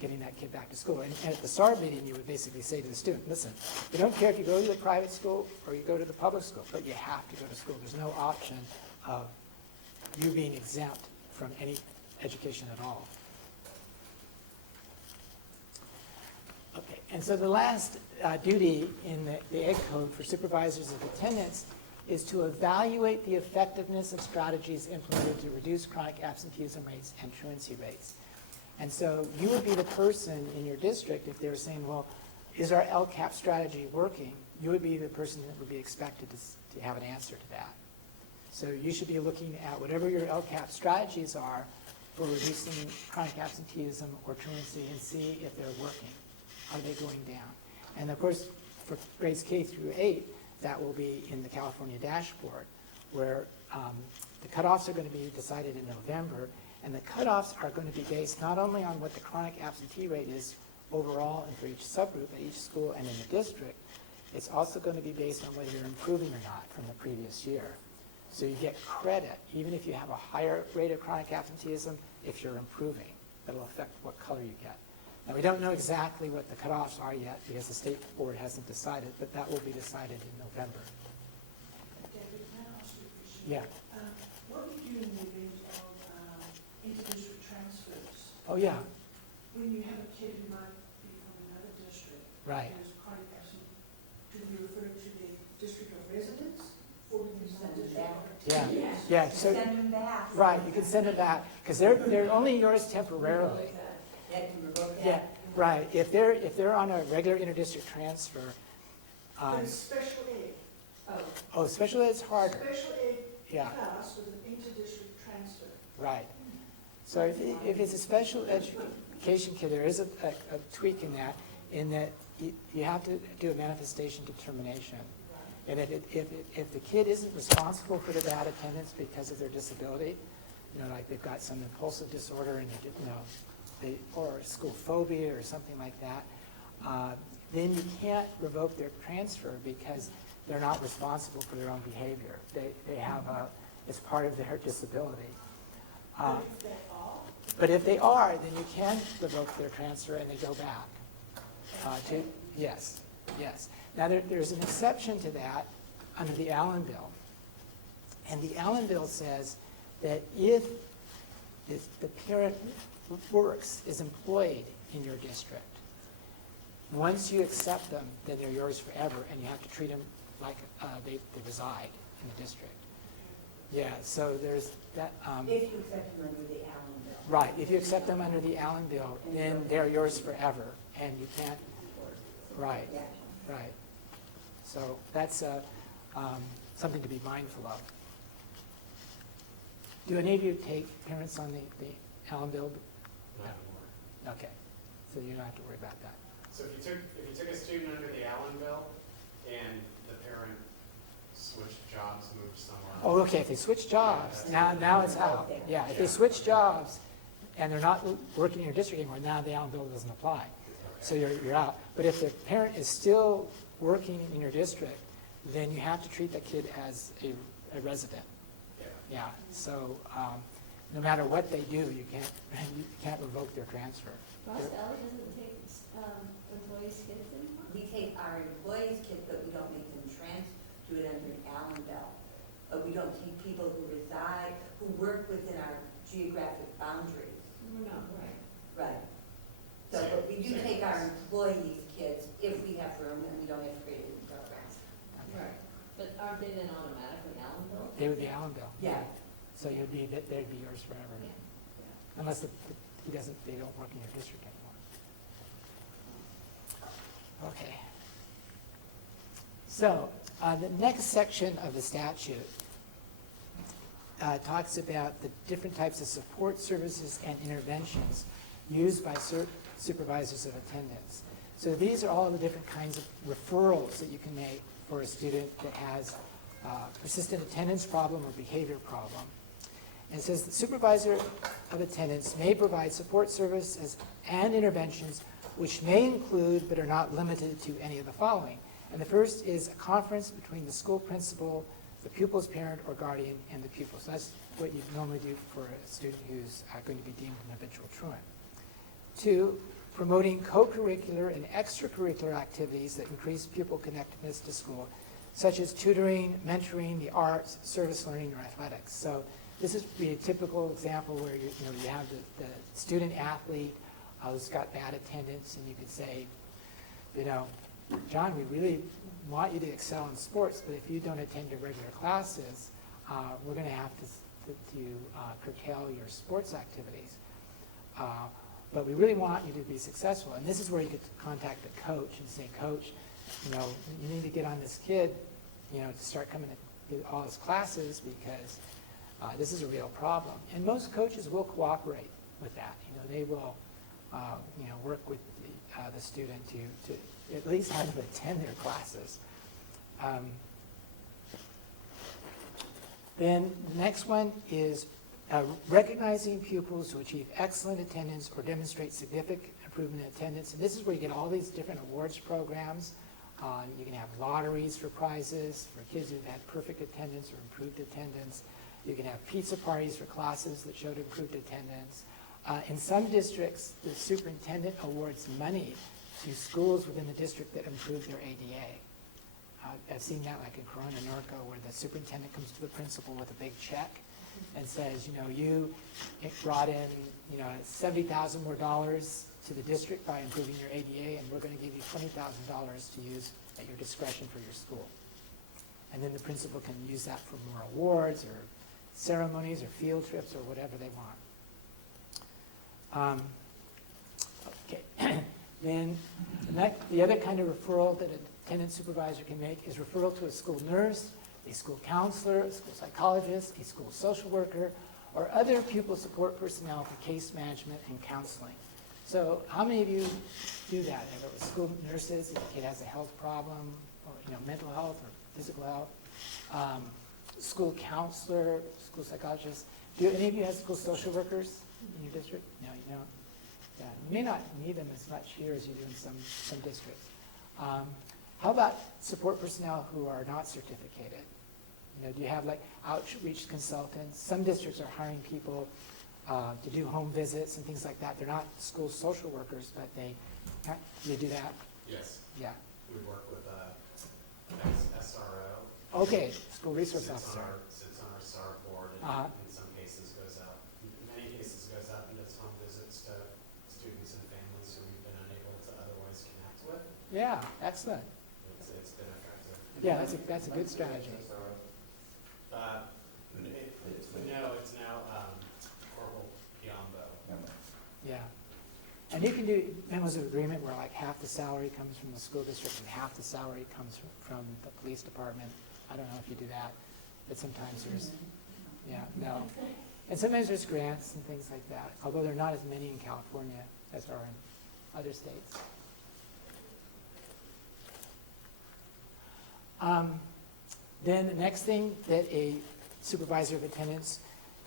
getting that kid back to school. And at the SARB meeting, you would basically say to the student, listen, we don't care if you go to the private school or you go to the public school, but you have to go to school. There's no option of you being exempt from any education at all. Okay, and so the last duty in the Ed Code for supervisors of attendance is to evaluate the effectiveness of strategies implemented to reduce chronic absenteeism rates and truancy rates. And so you would be the person in your district, if they were saying, well, is our LCAP strategy working? You would be the person that would be expected to have an answer to that. So you should be looking at whatever your LCAP strategies are for reducing chronic absenteeism or truancy and see if they're working. Are they going down? And of course, for grades K through 8, that will be in the California dashboard, where the cutoffs are going to be decided in November, and the cutoffs are going to be based not only on what the chronic absentee rate is overall and for each subgroup at each school and in the district, it's also going to be based on whether you're improving or not from the previous year. So you get credit, even if you have a higher rate of chronic absenteeism, if you're improving. That'll affect what color you get. Now, we don't know exactly what the cutoffs are yet because the state board hasn't decided, but that will be decided in November. David, can I ask you a question? Yeah. What do you do in the event of inter-district transfers? Oh, yeah. When you have a kid who might be from another district, Right. who's chronic absent, do we refer to the district of residence or do we send Send district them of Yeah. activities? Yeah. So, Send them back. right, you can send it back because they're only yours temporarily. That can revoke that. Yeah. Right. If they're on a regular inter-district transfer, But it's special ed. oh, special ed's harder. Special ed Yeah. class with an inter-district transfer. Right. So if it's a special education kid, there is a tweak in that you have to do a manifestation determination. And if the kid isn't responsible for the bad attendance because of their disability, like they've got some impulsive disorder and or school phobia or something like that, then you can't revoke their transfer because they're not responsible for their own behavior. They have it's part of their disability. But if they are, then you can revoke their transfer and they go back. Yes. Now there's an exception to that under the Allen Bill. And the Allen Bill says that if the parent works, is employed in your district, once you accept them, then they're yours forever, and you have to treat them like they reside in the district. Yeah, so there's that. If you accept them under the Allen Bill. Right, if you accept them under the Allen Bill, then they're yours forever, and you can't. Right, right. So that's something to be mindful of. Do any of you take parents on the Allen Bill? Not anymore. Okay, so you don't have to worry about that. So if you took a student under the Allen Bill and the parent switched jobs, moved somewhere. Oh, okay, if they switch jobs, now it's out. Yeah, if they switch jobs and they're not working in your district anymore, now the Allen Bill doesn't apply. So you're out. But if the parent is still working in your district, then you have to treat that kid as a resident. Yeah, so no matter what they do, you can't revoke their transfer. Ross Valley doesn't take employees' kids anymore? We take our employees' kids, but we don't make them do it under an Allen Bill. But we don't take people who reside, who work within our geographic boundaries. No, right. Right. So, but we do take our employees' kids if we have room and we don't have to create a new program. Right. But aren't they then automatically Allen Bill? They would be Allen Bill. Yeah. So they'd be yours forever, Yeah. unless they don't work in your district anymore. Okay. So the next section of the statute talks about the different types of support services and interventions used by supervisors of attendance. So these are all the different kinds of referrals that you can make for a student that has persistent attendance problem or behavior problem. And it says the supervisor of attendance may provide support services and interventions which may include but are not limited to any of the following. And the first is a conference between the school principal, the pupil's parent or guardian, and the pupil. So that's what you normally do for a student who's going to be deemed an habitual truant. 2, promoting co-curricular and extracurricular activities that increase pupil connectedness to school, such as tutoring, mentoring, the arts, service learning, or athletics. So this is be a typical example where you have the student athlete who's got bad attendance, and you could say, John, we really want you to excel in sports, but if you don't attend your regular classes, we're going to have to curtail your sports activities. But we really want you to be successful. And this is where you get to contact the coach and say, Coach, you need to get on this kid, to start coming to all his classes because this is a real problem. And most coaches will cooperate with that. They will, work with the student to at least have them attend their classes. Then the next one is recognizing pupils who achieve excellent attendance or demonstrate significant improvement in attendance. And this is where you get all these different awards programs. You can have lotteries for prizes for kids who've had perfect attendance or improved attendance. You can have pizza parties for classes that showed improved attendance. In some districts, the superintendent awards money to schools within the district that improve their ADA. I've seen that like in Corona Norco, where the superintendent comes to the principal with a big check and says, you brought in, $70,000 more to the district by improving your ADA, and we're going to give you $20,000 to use at your discretion for your school. And then the principal can use that for more awards or ceremonies or field trips or whatever they want. Okay. Then the other kind of referral that an attendance supervisor can make is referral to a school nurse, a school counselor, a school psychologist, a school social worker, or other pupil support personnel for case management and counseling. So how many of you do that? Ever with school nurses, if a kid has a health problem, or mental health or physical health? School counselor, school psychologist. Do any of you have school social workers in your district? No, you don't. Yeah, you may not need them as much here as you do in some districts. How about support personnel who are not certificated? Do you have like outreach consultants? Some districts are hiring people to do home visits and things like that. They're not school social workers, but they do that. Yes. Yeah. We work with SRO. Okay, school resource officer. Sits on our SAR board, and in some cases goes out, in many cases goes out and does home visits to students and families who we've been unable to otherwise connect with. Yeah, excellent. It's been effective. Yeah, that's a good strategy. No, it's now Corporal Piombo. Yeah. And you can do memos of agreement where like half the salary comes from the school district and half the salary comes from the police department. I don't know if you do that, but sometimes there's, no. And sometimes there's grants and things like that, although there are not as many in California as are in other states. Then the next thing that a supervisor of attendance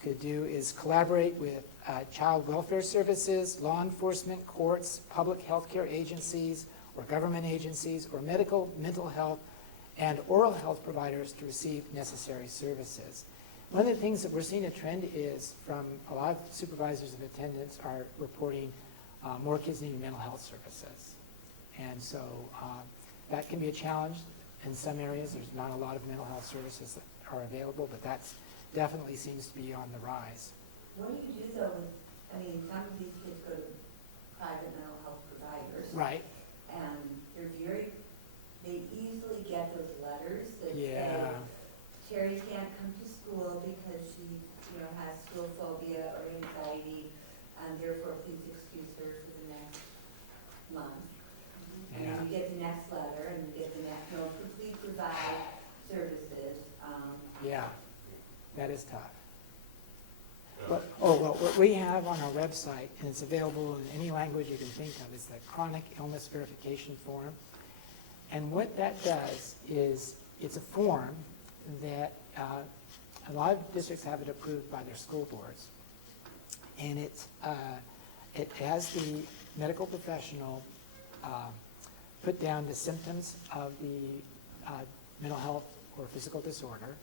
could do is collaborate with child welfare services, law enforcement, courts, public health care agencies, or government agencies, or medical, mental health, and oral health providers to receive necessary services. One of the things that we're seeing a trend is from a lot of supervisors of attendance are reporting more kids needing mental health services. And so that can be a challenge. In some areas, there's not a lot of mental health services that are available, but that definitely seems to be on the rise. What do you do though with, some of these kids go to private mental health providers. Right. And they easily get those letters that say, Terry can't come to school because she, has school phobia or anxiety, and therefore please excuse her for the next month. And then you get the next letter, and you get the next, please provide services. Yeah, that is tough. What we have on our website, and it's available in any language you can think of, is the Chronic Illness Verification Form. And what that does is, it's a form that a lot of districts have it approved by their school boards. And it has the medical professional put down the symptoms of the mental health or physical disorder,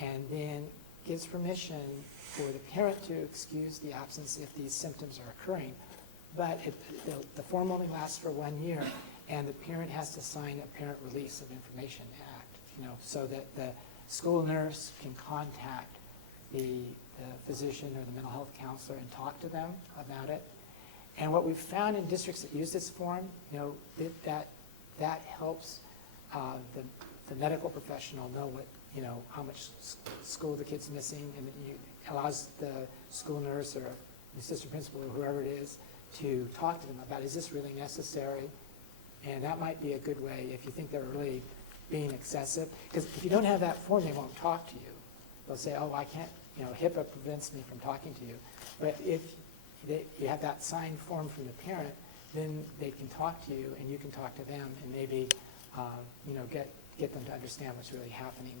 and then gives permission for the parent to excuse the absence if these symptoms are occurring. But the form only lasts for 1 year, and the parent has to sign a Parent Release of Information Act, so that the school nurse can contact the physician or the mental health counselor and talk to them about it. And what we've found in districts that use this form, that helps the medical professional know what, how much school the kid's missing, and it allows the school nurse or the assistant principal or whoever it is to talk to them about, is this really necessary? And that might be a good way if you think they're really being excessive. Because if you don't have that form, they won't talk to you. They'll say, oh, I can't, HIPAA prevents me from talking to you. But if you have that signed form from the parent, then they can talk to you and you can talk to them and maybe, get them to understand what's really happening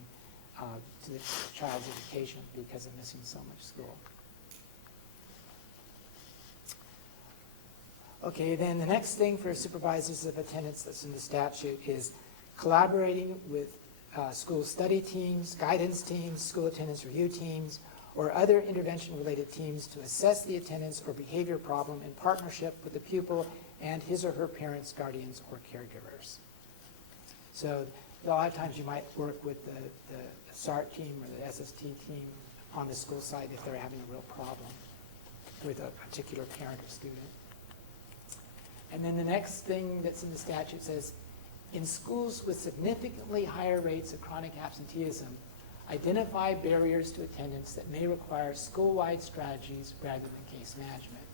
to the child's education because of missing so much school. Okay, then the next thing for supervisors of attendance that's in the statute is collaborating with school study teams, guidance teams, school attendance review teams, or other intervention-related teams to assess the attendance or behavior problem in partnership with the pupil and his or her parents, guardians, or caregivers. So a lot of times you might work with the SART team or the SST team on the school side if they're having a real problem with a particular parent or student. And then the next thing that's in the statute says, in schools with significantly higher rates of chronic absenteeism, identify barriers to attendance that may require school-wide strategies rather than case management.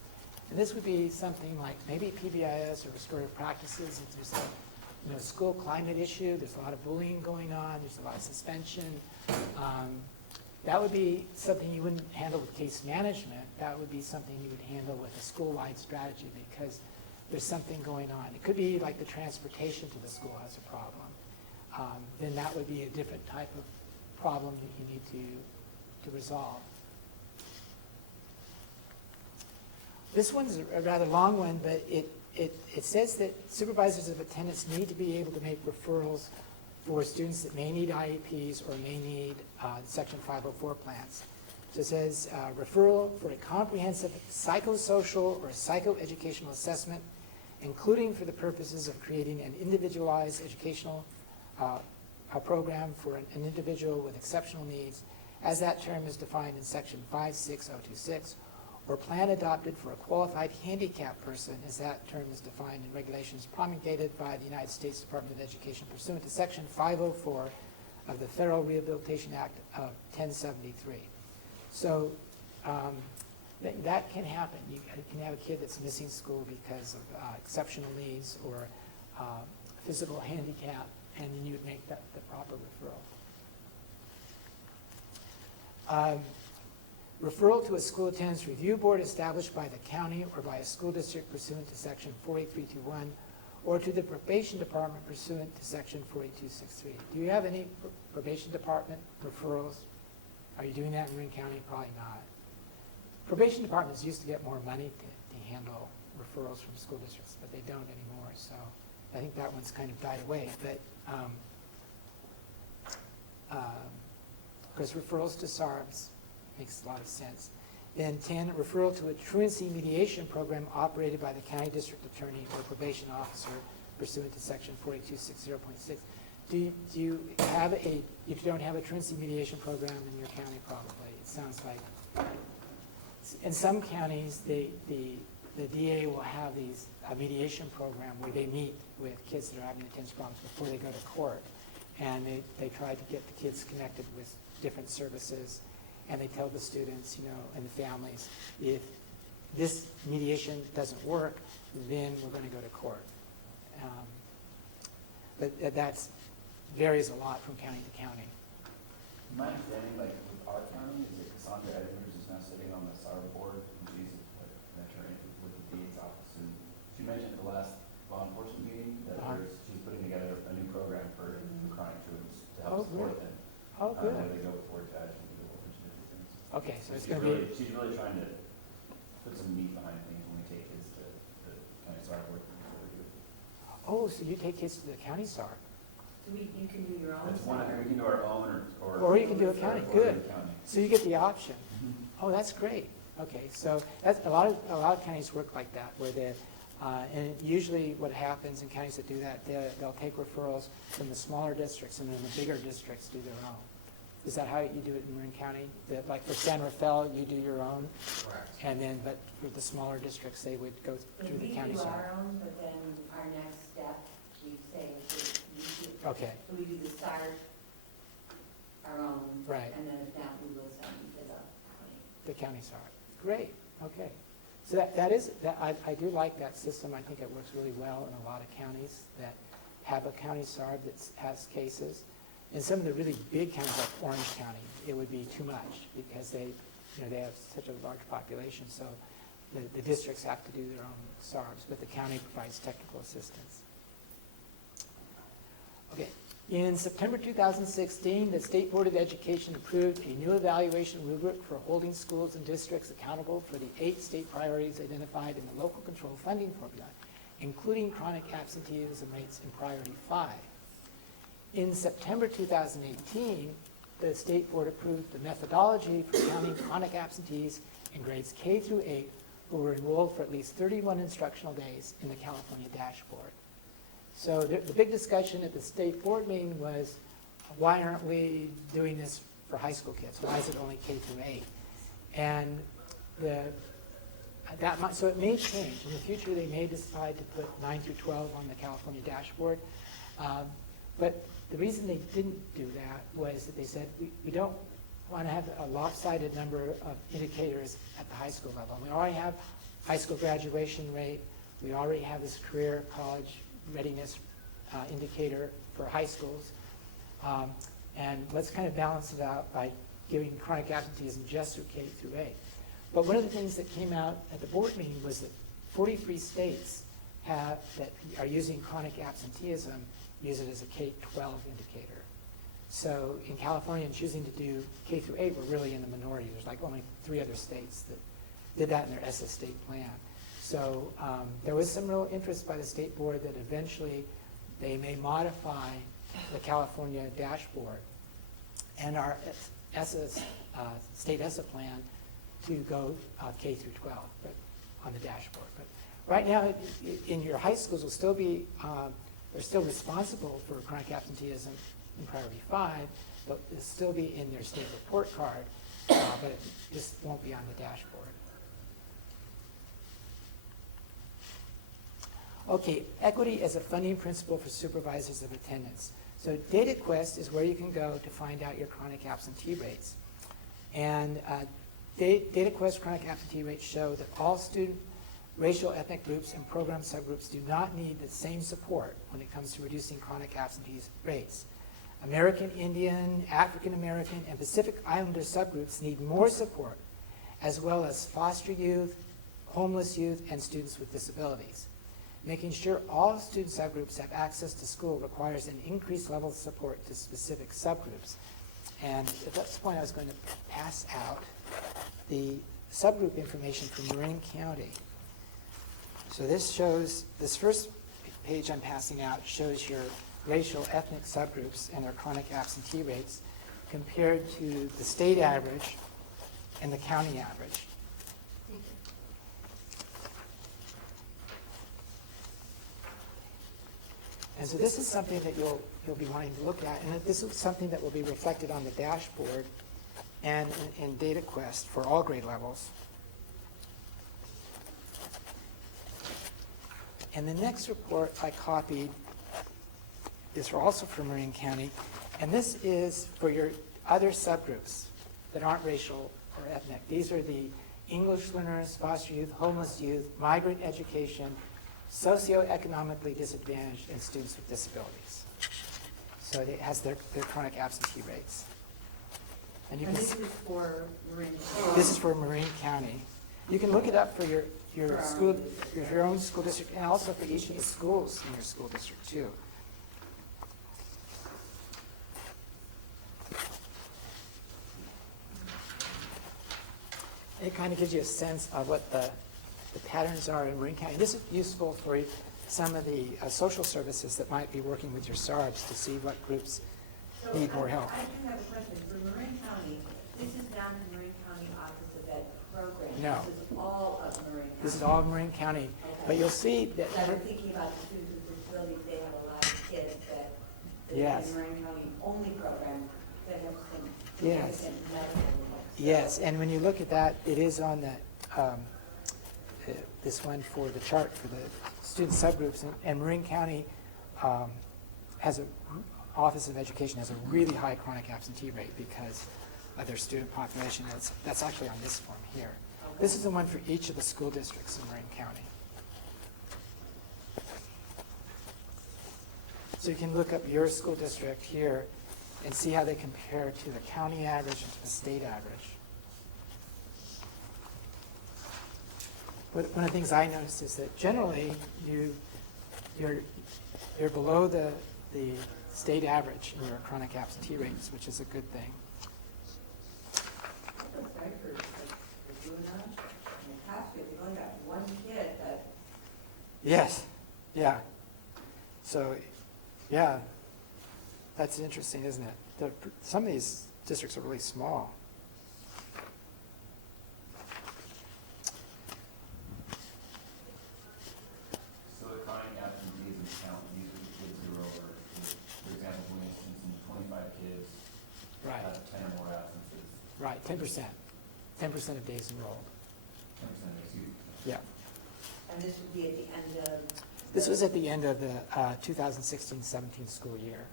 And this would be something like maybe PBIS or restorative practices. If there's a school climate issue, there's a lot of bullying going on, there's a lot of suspension. That would be something you wouldn't handle with case management. That would be something you would handle with a school-wide strategy because there's something going on. It could be like the transportation to the school has a problem. Then that would be a different type of problem that you need to resolve. This one's a rather long one, but it says that supervisors of attendance need to be able to make referrals for students that may need IEPs or may need Section 504 plans. So it says referral for a comprehensive psychosocial or psychoeducational assessment, including for the purposes of creating an individualized educational program for an individual with exceptional needs, as that term is defined in Section 56026, or plan adopted for a qualified handicapped person, as that term is defined in regulations promulgated by the United States Department of Education pursuant to Section 504 of the Federal Rehabilitation Act of 1073. So that can happen. You can have a kid that's missing school because of exceptional needs or physical handicap, and then you would make that the proper referral. Referral to a school attendance review board established by the county or by a school district pursuant to Section 48321, or to the probation department pursuant to Section 48263. Do you have any probation department referrals? Are you doing that in Marin County? Probably not. Probation departments used to get more money to handle referrals from school districts, but they don't anymore. So I think that one's kind of died away. But of course, referrals to SARBs makes a lot of sense. Then 10, referral to a truancy mediation program operated by the county district attorney or probation officer pursuant to Section 48260.6. Do you have if you don't have a truancy mediation program in your county, probably. It sounds like in some counties, the DA will have a mediation program where they meet with kids that are having attendance problems before they go to court. And they try to get the kids connected with different services. And they tell the students, and the families, if this mediation doesn't work, then we're going to go to court. But that varies a lot from county to county. My understanding, like with our county, is that Cassandra Edwards is now sitting on the SAR board, and she's an attorney with the DA's office. And she mentioned at the last law enforcement meeting that she's putting together a new program for chronic truants to help support them. Oh, good. Where they go before judge and do a bunch of different things. Okay, so it's going to be... She's really trying to put some meat behind things when we take kids to the county SAR board. Oh, so you take kids to the county SAR. So you can do your own. That's one, we can do our own or you can do a county. Good. So you get the option. Mm-hmm. Oh, that's great. Okay, so that's a lot of counties work like that, where they and usually what happens in counties that do that, they'll take referrals from the smaller districts, and then the bigger districts do their own. Is that how you do it in Marin County? Like for San Rafael, you do your own? Correct. And then, but for the smaller districts, they would go through the county We do SAR. our own, but then our next step, we say, Okay. so we do the start, our own. Right. And then if not, we will send to the county. The county SAR. Great, okay. So that is, I do like that system. I think it works really well in a lot of counties, that have a county SARB that has cases. In some of the really big counties like Orange County, it would be too much because they have such a large population. So the districts have to do their own SARBs, but the county provides technical assistance. Okay. In September 2016, the State Board of Education approved a new evaluation rubric for holding schools and districts accountable for the 8 state priorities identified in the local control funding formula, including chronic absenteeism rates in priority 5. In September 2018, the State Board approved the methodology for counting chronic absentees in grades K through 8 who were enrolled for at least 31 instructional days in the California dashboard. So the big discussion at the State Board meeting was, why aren't we doing this for high school kids? Why is it only K through 8? And so it may change. In the future, they may decide to put 9 through 12 on the California dashboard. But the reason they didn't do that was that they said, we don't want to have a lopsided number of indicators at the high school level. We already have high school graduation rate. We already have this career college readiness indicator for high schools. And let's kind of balance it out by giving chronic absenteeism just through K through 8. But one of the things that came out at the board meeting was that 43 states that are using chronic absenteeism use it as a K-12 indicator. So in California, choosing to do K through 8, we're really in the minority. There's like only 3 other states that did that in their SS state plan. So there was some real interest by the State Board that eventually they may modify the California dashboard and our state ESSA plan to go K through 12 but on the dashboard. But right now, in your high schools, will still be they're still responsible for chronic absenteeism in priority 5, but it'll still be in their state report card, but it just won't be on the dashboard. Okay, equity as a funding principle for supervisors of attendance. So DataQuest is where you can go to find out your chronic absentee rates. And DataQuest chronic absentee rates show that all student, racial, ethnic groups, and program subgroups do not need the same support when it comes to reducing chronic absentee rates. American Indian, African American, and Pacific Islander subgroups need more support, as well as foster youth, homeless youth, and students with disabilities. Making sure all student subgroups have access to school requires an increased level of support to specific subgroups. And at this point, I was going to pass out the subgroup information from Marin County. So this first page I'm passing out shows your racial ethnic subgroups and their chronic absentee rates compared to the state average and the county average. And so this is something that you'll be wanting to look at, and this is something that will be reflected on the dashboard and in DataQuest for all grade levels. And the next report I copied is also from Marin County, and this is for your other subgroups that aren't racial or ethnic. These are the English learners, foster youth, homeless youth, migrant education, socioeconomically disadvantaged, and students with disabilities. So it has their chronic absentee rates. And you can this is for Marin. This is for Marin County. You can look it up for your school, your own school district, and also for each of the schools in your school district too. It kind of gives you a sense of what the patterns are in Marin County. This is useful for some of the social services that might be working with your SARBs to see what groups need more help. I do have a question. For Marin County, this is not the Marin County Office of Ed program. No. This is all of Marin County. This is all Marin County, but you'll see that. So I'm thinking about the students with disabilities. They have a lot of kids that Yes. in Marin County only program that have some Yes. significant medical needs. Yes, and when you look at that, it is on the this one for the chart for the student subgroups, and Marin County has a Office of Education has a really high chronic absentee rate because of their student population. That's actually on this form here. This is the one for each of the school districts in Marin County. So you can look up your school district here and see how they compare to the county average and to the state average. But one of the things I noticed is that generally you're below the state average in your chronic absentee rates, which is a good thing. I feel sorry for doing that. In the past, we've only got one kid that, Yes, yeah. So, yeah, that's interesting, isn't it? Some of these districts are really small. So the chronic absenteeism count uses the kids who are over, for example, for instance, in 25 kids, Right, have 10 or more absences, right, 10%. 10% of days enrolled. 10% of the youth. Yeah. and this would be at the end of. This was at the end of the 2016-17 school year.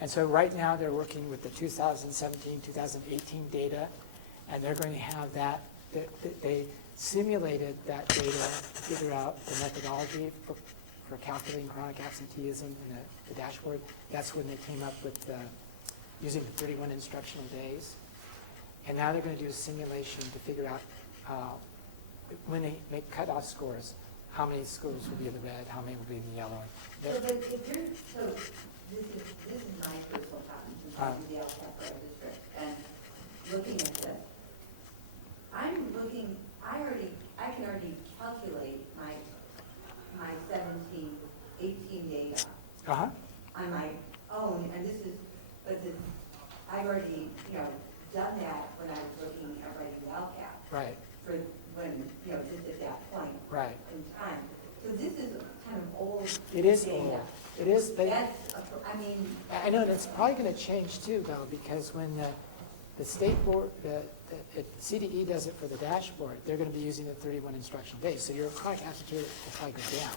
And so right now, they're working with the 2017-2018 data, and they're going to have that, they simulated that data to figure out the methodology for calculating chronic absenteeism in the dashboard. That's when they came up with using the 31 instructional days. And now they're going to do a simulation to figure out when they make cutoff scores, how many schools will be in the red, how many will be in the yellow. So this is my personal problem since I'm in the Alphabet district, and looking at this, I can already calculate my 17, 18 data Uh-huh. on my own, and this is, I've already, done that when I was looking at writing the LCAP. Right, For when, just at that point right. in time. So this is kind of old. It is data. old. It is, but I I know, and it's probably going to change too, though, because when the state board, the CDE does it for the dashboard, they're going to be using the 31 instructional days. So your chronic absentee rate will probably go down.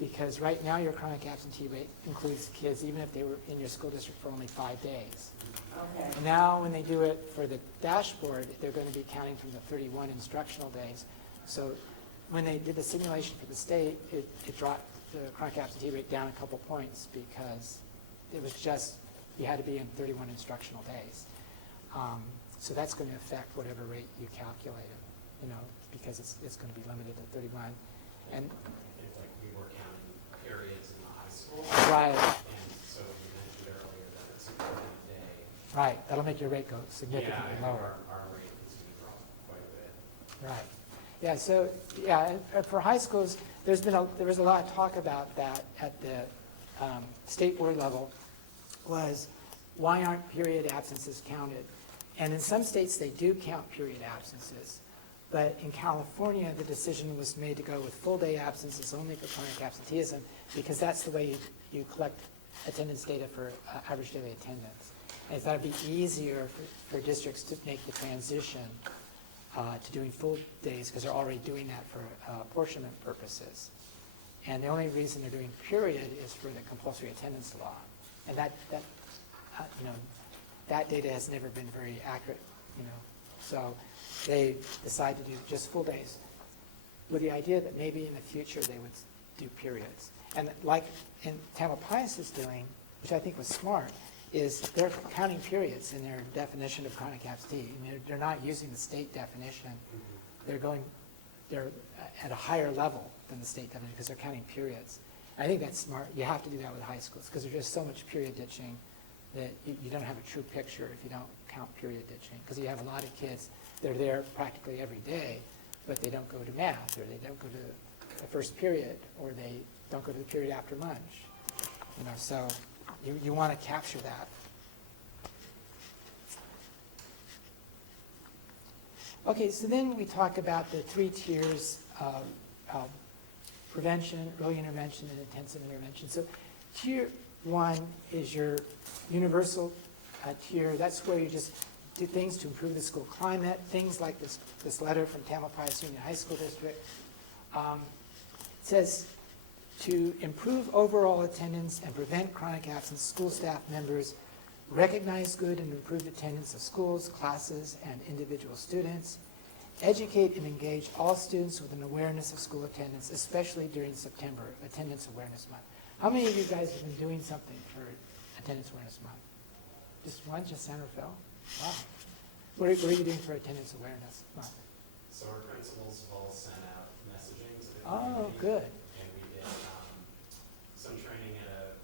Because right now, your chronic absentee rate includes kids, even if they were in your school district for only 5 days. Okay. Now, when they do it for the dashboard, they're going to be counting from the 31 instructional days. So when they did the simulation for the state, it dropped the chronic absentee rate down a couple points because it was just, you had to be in 31 instructional days. So that's going to affect whatever rate you calculated, because it's going to be limited to 31. And It's like we were counting periods in the high school. right, And so you mentioned earlier that it's a percent a day. right, that'll make your rate go significantly Yeah, lower. our rate is going to drop quite a bit. Right. Yeah, so, yeah, and for high schools, there was a lot of talk about that at the state board level, was why aren't period absences counted? And in some states, they do count period absences. But in California, the decision was made to go with full-day absences only for chronic absenteeism, because that's the way you collect attendance data for average daily attendance. And I thought it'd be easier for districts to make the transition to doing full days, because they're already doing that for apportionment purposes. And the only reason they're doing period is for the compulsory attendance law. And that data has never been very accurate, So they decided to do just full days with the idea that maybe in the future they would do periods. And like in Tamalpais is doing, which I think was smart, is they're counting periods in their definition of chronic absentee. I mean, they're not using the state definition. They're at a higher level than the state definition because they're counting periods. I think that's smart. You have to do that with high schools because there's just so much period ditching that you don't have a true picture if you don't count period ditching. Because you have a lot of kids, they're there practically every day, but they don't go to math, or they don't go to the first period, or they don't go to the period after lunch. So you want to capture that. Okay, so then we talk about the 3 tiers of prevention, early intervention, and intensive intervention. So tier 1 is your universal tier. That's where you just do things to improve the school climate, things like this letter from Tamalpais Union High School District. It says, to improve overall attendance and prevent chronic absence, school staff members recognize good and improved attendance of schools, classes, and individual students, educate and engage all students with an awareness of school attendance, especially during September, Attendance Awareness Month. How many of you guys have been doing something for Attendance Awareness Month? Just one, just San Rafael? Wow. What are you doing for Attendance Awareness Month? So our principals have all sent out messaging to the Oh, community. good. And we did some training at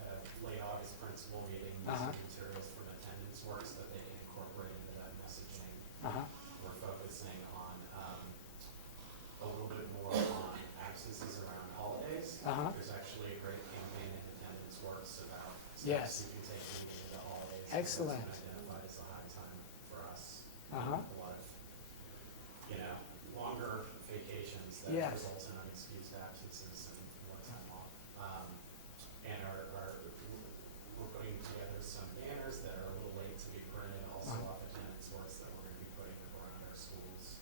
a late August principal meeting, Uh-huh. using materials from attendance works that they can incorporate into that messaging. Uh-huh. We're focusing on a little bit more on absences around holidays. Uh-huh. There's actually a great campaign in attendance works about Yes. steps you can take into the holidays. Excellent. That's been identified as a high time for us. Uh-huh. A lot of, longer vacations that Yes. result in unexcused absences and more time off. And we're putting together some banners that are a little late to be printed, also Uh-huh. off attendance works that we're going to be putting around our schools.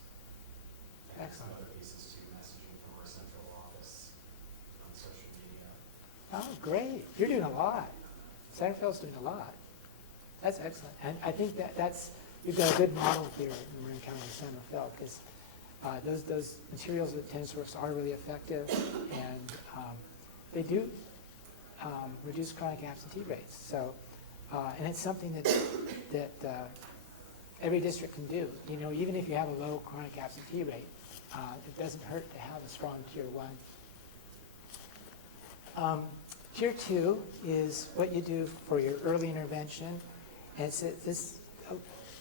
And some Excellent. other pieces too, messaging from our central office on social media. Oh, great. You're doing a lot. San Rafael's doing a lot. That's excellent. And I think you've got a good model here in Marin County and San Rafael, because those materials of attendance works are really effective, and they do reduce chronic absentee rates. So, and it's something that every district can do. Even if you have a low chronic absentee rate, it doesn't hurt to have a strong tier 1. Tier 2 is what you do for your early intervention, and it's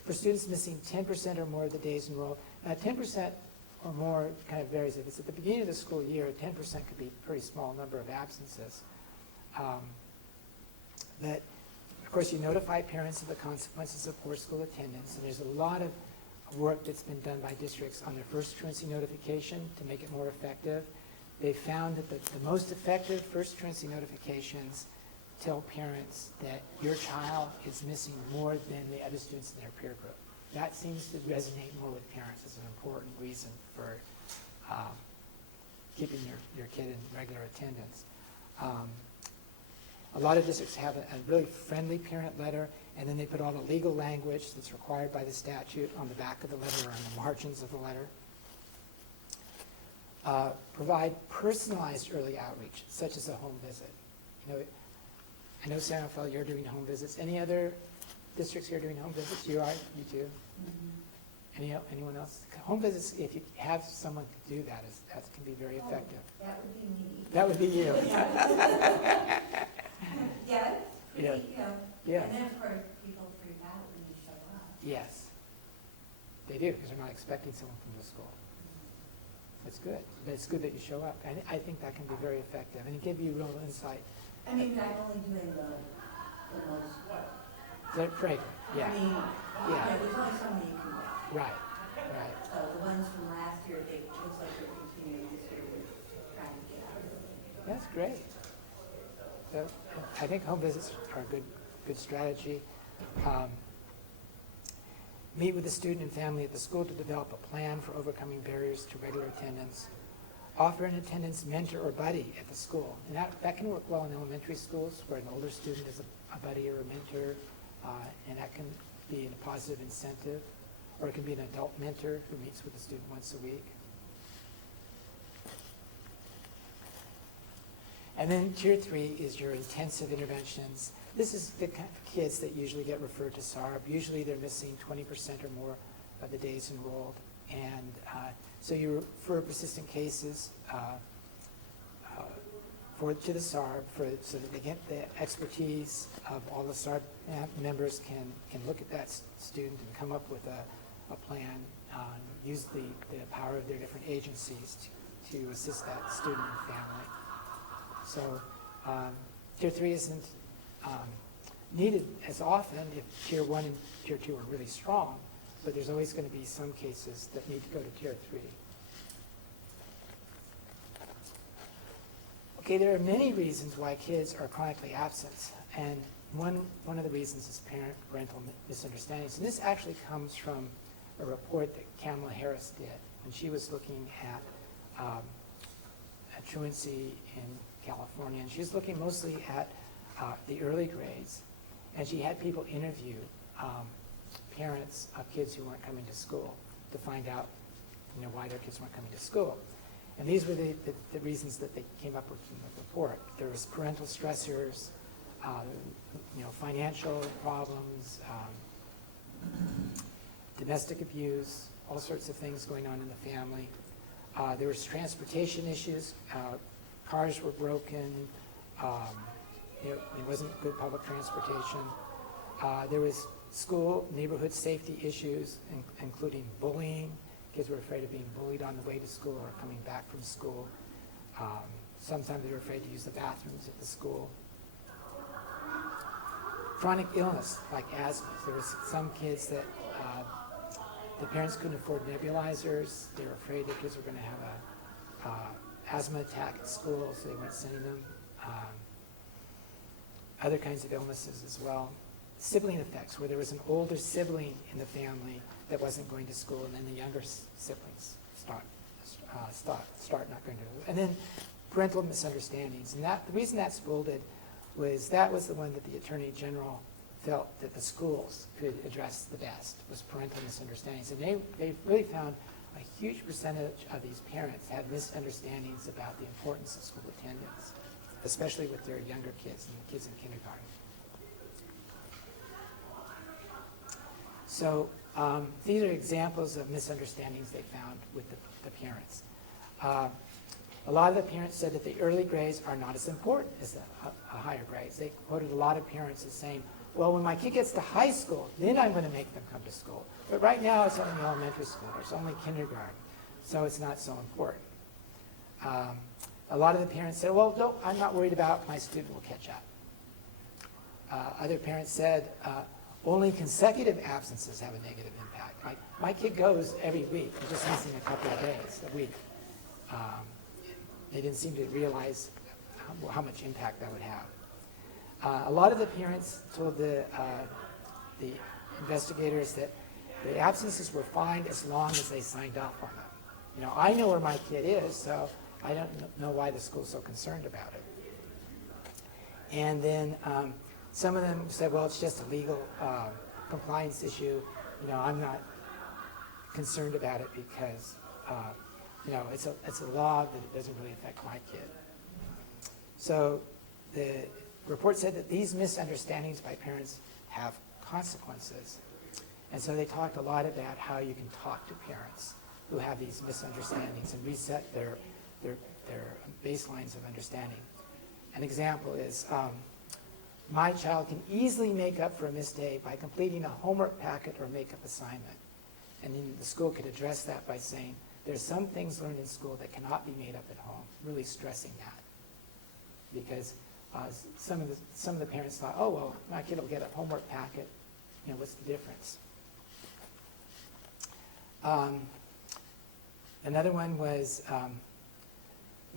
for students missing 10% or more of the days enrolled. Now, 10% or more kind of varies. If it's at the beginning of the school year, 10% could be a pretty small number of absences. But, of course, you notify parents of the consequences of poor school attendance, and there's a lot of work that's been done by districts on their first truancy notification to make it more effective. They found that the most effective first truancy notifications tell parents that your child is missing more than the other students in their peer group. That seems to resonate more with parents as an important reason for keeping your kid in regular attendance. A lot of districts have a really friendly parent letter, and then they put all the legal language that's required by the statute on the back of the letter or on the margins of the letter. Provide personalized early outreach, such as a home visit. I know San Rafael, you're doing home visits. Any other districts here doing home visits? You are? You too? Mm-hmm. Anyone else? Home visits, if you have someone to do that, that can be very effective. That would be me. That would be you. Yeah. Yeah. Yeah. And then, of course, people freak out when you show up. Yes. They do, because they're not expecting someone from the school. It's good. But it's good that you show up. And I think that can be very effective. And it gives you real insight. I mean, I'm only doing the most. Right, yeah. I mean, Yeah. there's only so many you can do. Right. So the ones from last year, it looks like they're continuing this year with trying to get out of it. That's great. So I think home visits are a good strategy. Meet with the student and family at the school to develop a plan for overcoming barriers to regular attendance. Offer an attendance mentor or buddy at the school. And that can work well in elementary schools where an older student is a buddy or a mentor, and that can be a positive incentive. Or it can be an adult mentor who meets with the student once a week. And then tier 3 is your intensive interventions. This is the kind of kids that usually get referred to SARB. Usually they're missing 20% or more of the days enrolled. And so you refer persistent cases to the SARB so that they get the expertise of all the SARB members can look at that student and come up with a plan, use the power of their different agencies to assist that student and family. So tier 3 isn't needed as often if tier 1 and tier 2 are really strong, but there's always going to be some cases that need to go to tier 3. Okay, there are many reasons why kids are chronically absent, and one of the reasons is parental misunderstandings. And this actually comes from a report that Kamala Harris did when she was looking at truancy in California, and she was looking mostly at the early grades, and she had people interview parents of kids who weren't coming to school to find out why their kids weren't coming to school. And these were the reasons that they came up with in the report. There was parental stressors, financial problems, domestic abuse, all sorts of things going on in the family. There was transportation issues. Cars were broken. There wasn't good public transportation. There was school, neighborhood safety issues, including bullying. Kids were afraid of being bullied on the way to school or coming back from school. Sometimes they were afraid to use the bathrooms at the school. Chronic illness, like asthma. There was some kids that the parents couldn't afford nebulizers. They were afraid their kids were going to have an asthma attack at school, so they weren't sending them. Other kinds of illnesses as well. Sibling effects, where there was an older sibling in the family that wasn't going to school, and then the younger siblings start not going to. And then parental misunderstandings. And the reason that's bolded was that was the one that the Attorney General felt that the schools could address the best, was parental misunderstandings. And they really found a huge percentage of these parents had misunderstandings about the importance of school attendance, especially with their younger kids and the kids in kindergarten. So these are examples of misunderstandings they found with the parents. A lot of the parents said that the early grades are not as important as the higher grades. They quoted a lot of parents as saying, well, when my kid gets to high school, then I'm going to make them come to school. But right now it's only elementary school, or it's only kindergarten, so it's not so important. A lot of the parents said, well, no, I'm not worried about my student will catch up. Other parents said, only consecutive absences have a negative impact. Like, my kid goes every week, they're just missing a couple of days a week. They didn't seem to realize how much impact that would have. A lot of the parents told the investigators that the absences were fine as long as they signed off on them. I know where my kid is, so I don't know why the school's so concerned about it. And then some of them said, well, it's just a legal compliance issue. I'm not concerned about it because, it's a law that it doesn't really affect my kid. So the report said that these misunderstandings by parents have consequences. And so they talked a lot about how you can talk to parents who have these misunderstandings and reset their baselines of understanding. An example is, my child can easily make up for a missed day by completing a homework packet or makeup assignment. And then the school could address that by saying, there's some things learned in school that cannot be made up at home, really stressing that. Because some of the parents thought, oh, well, my kid will get a homework packet. What's the difference? Another one was,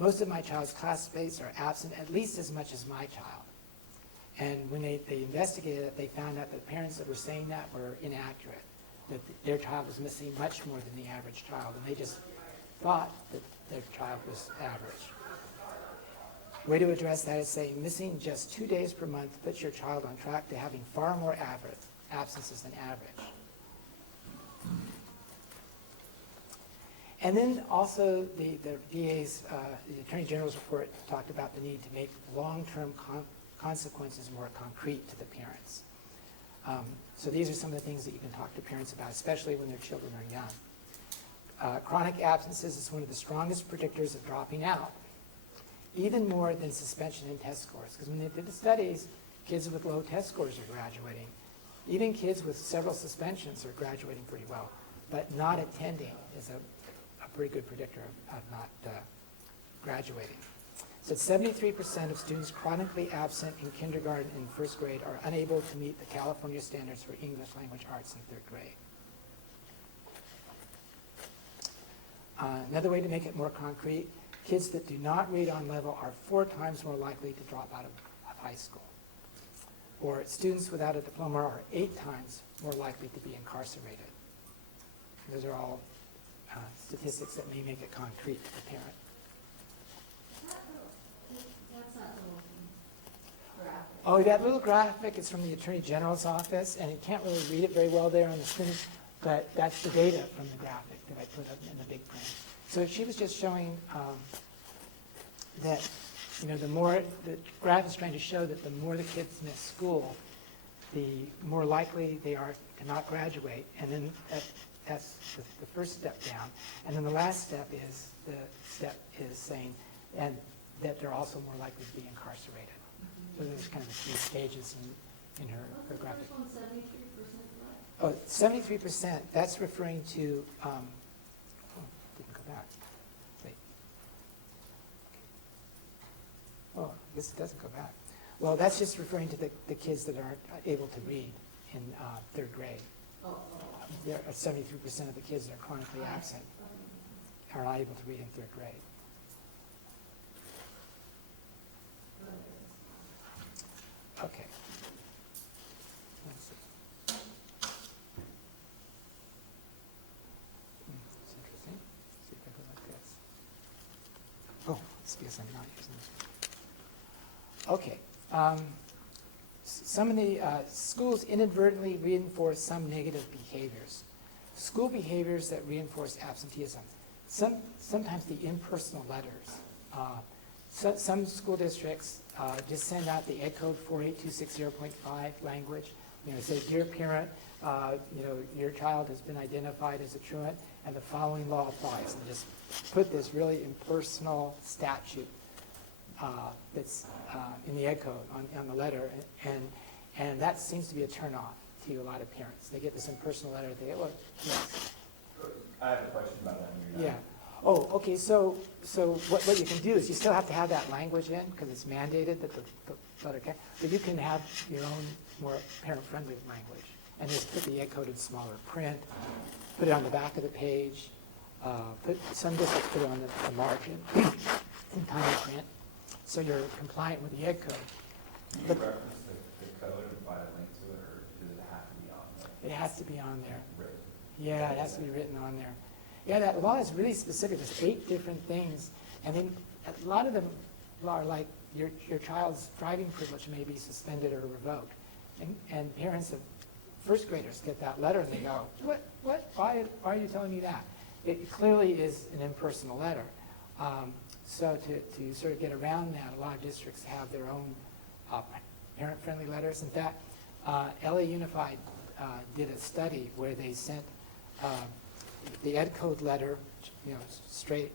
most of my child's classmates are absent at least as much as my child. And when they investigated it, they found out that parents that were saying that were inaccurate, that their child was missing much more than the average child, and they just thought that their child was average. Way to address that is saying missing just 2 days per month puts your child on track to having far more absences than average. And then also the DA's, the Attorney General's report talked about the need to make long-term consequences more concrete to the parents. So these are some of the things that you can talk to parents about, especially when their children are young. Chronic absences is one of the strongest predictors of dropping out, even more than suspension and test scores. Because when they did the studies, kids with low test scores are graduating. Even kids with several suspensions are graduating pretty well. But not attending is a pretty good predictor of not graduating. So 73% of students chronically absent in kindergarten and first grade are unable to meet the California standards for English language arts in third grade. Another way to make it more concrete, kids that do not read on level are 4 times more likely to drop out of high school. Or students without a diploma are 8 times more likely to be incarcerated. Those are all statistics that may make it concrete to the parent. That's not the little graphic. Oh, that little graphic is from the Attorney General's office, and you can't really read it very well there on the screen, but that's the data from the graphic that I put up in the big print. So she was just showing that, the graph is trying to show that the more the kids miss school, the more likely they are to not graduate. And then that's the first step down. And then the last step is saying and that they're also more likely to be incarcerated. So there's kind of the three stages in her graphic. What's the first one, 73% right? Oh, 73%, that's referring to, didn't go back. Wait. Oh, I guess it doesn't go back. Well, that's just referring to the kids that aren't able to read in third grade. Oh. There are 73% of the kids that are chronically absent are not able to read in third grade. Okay. Let's see. It's interesting. Let's see if it goes like this. Oh, it's because I'm not using this. Okay. Some of the schools inadvertently reinforce some negative behaviors. School behaviors that reinforce absenteeism. Sometimes the impersonal letters. Some school districts just send out the Ed Code 48260.5 language. Say, dear parent, your child has been identified as a truant, and the following law applies. And just put this really impersonal statute that's in the Ed Code on the letter, and that seems to be a turnoff to a lot of parents. They get this impersonal letter. They go, yes. I have a question about that when you're Yeah. done. Oh, okay, so what you can do is you still have to have that language in, because it's mandated that the letter can, but you can have your own more parent-friendly language, and just put the Ed Code in smaller print, put it on the back of the page, some districts put it on the margin in tiny print, so you're compliant with the Ed Code. Can you But reference the code by a link to it, or does it have to be on there? it has to be on there. Written? Yeah, it has to be written on there. Yeah, that law is really specific. There's 8 different things, and then a lot of them are like your child's driving privilege may be suspended or revoked, and parents of first graders get that letter and they go, what? Why are you telling me that? It clearly is an impersonal letter. So to sort of get around that, a lot of districts have their own parent-friendly letters. In fact, LA Unified did a study where they sent the Ed Code letter, straight,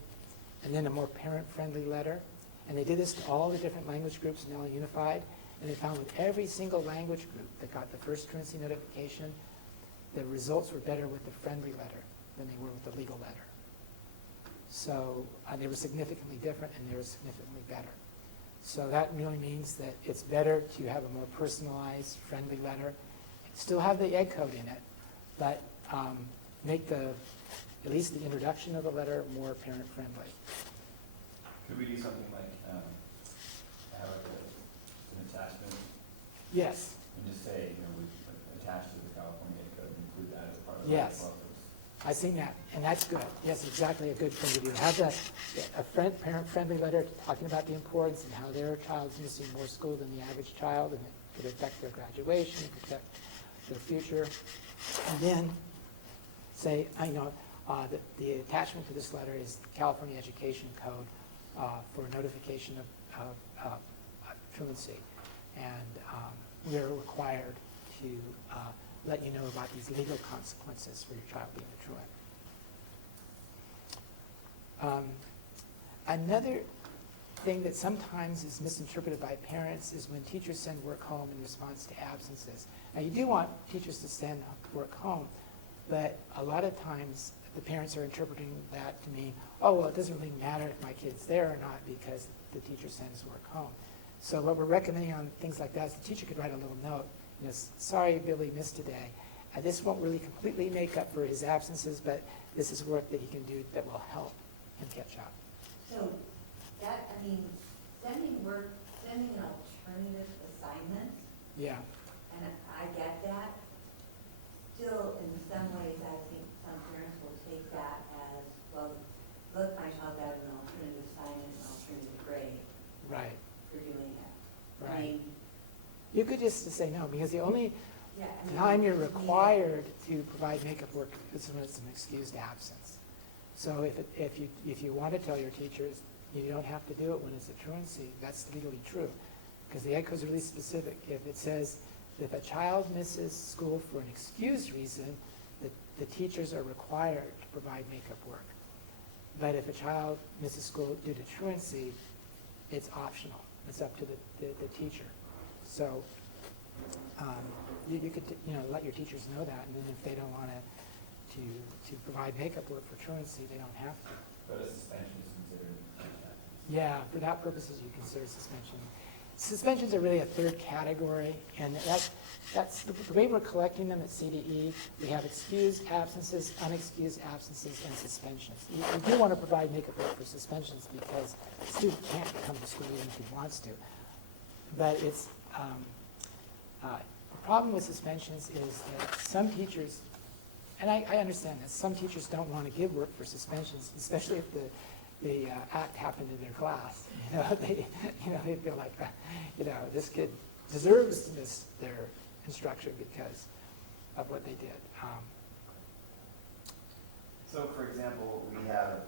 and then a more parent-friendly letter. And they did this to all the different language groups in LA Unified, and they found with every single language group that got the first truancy notification, the results were better with the friendly letter than they were with the legal letter. So they were significantly different, and they were significantly better. So that really means that it's better to have a more personalized, friendly letter, still have the Ed Code in it, but make at least the introduction of the letter more parent-friendly. Could we do something like, have an attachment Yes, and just say, we attach to the California Ed Code and include that as a part of the Yes. process? I've seen that, and that's good. Yes, exactly a good thing to do. Have a parent-friendly letter talking about the importance and how their child's missing more school than the average child, and it could affect their graduation, affect their future. And then say, the attachment to this letter is the California Education Code for notification of truancy. And we're required to let you know about these legal consequences for your child being a truant. Another thing that sometimes is misinterpreted by parents is when teachers send work home in response to absences. Now, you do want teachers to send work home, but a lot of times the parents are interpreting that to mean, oh, well, it doesn't really matter if my kid's there or not because the teacher sends work home. So what we're recommending on things like that is the teacher could write a little note, sorry, Billy missed today. This won't really completely make up for his absences, but this is work that he can do that will help him catch up. So that, sending an alternative assignment, Yeah, and I get that. Still, in some ways, I think some parents will take that as, well, look, my child got an alternative assignment, an alternative grade right, for doing it. right. You could just say no, because the only Yeah, time you're required to provide makeup work is when it's an excused absence. So if you want to tell your teachers, you don't have to do it when it's a truancy. That's legally true, because the Ed Code is really specific. If it says that if a child misses school for an excused reason, the teachers are required to provide makeup work. But if a child misses school due to truancy, it's optional. It's up to the teacher. So you could let your teachers know that, and then if they don't want to provide makeup work for truancy, they don't have to. But a suspension is considered. Yeah, for that purposes, you consider suspension. Suspensions are really a third category, and that's the way we're collecting them at CDE. We have excused absences, unexcused absences, and suspensions. You do want to provide makeup work for suspensions because the student can't come to school even if he wants to. But it's the problem with suspensions is that some teachers, and I understand this, some teachers don't want to give work for suspensions, especially if the act happened in their class. They feel like, this kid deserves to miss their instruction because of what they did. So, for example, we have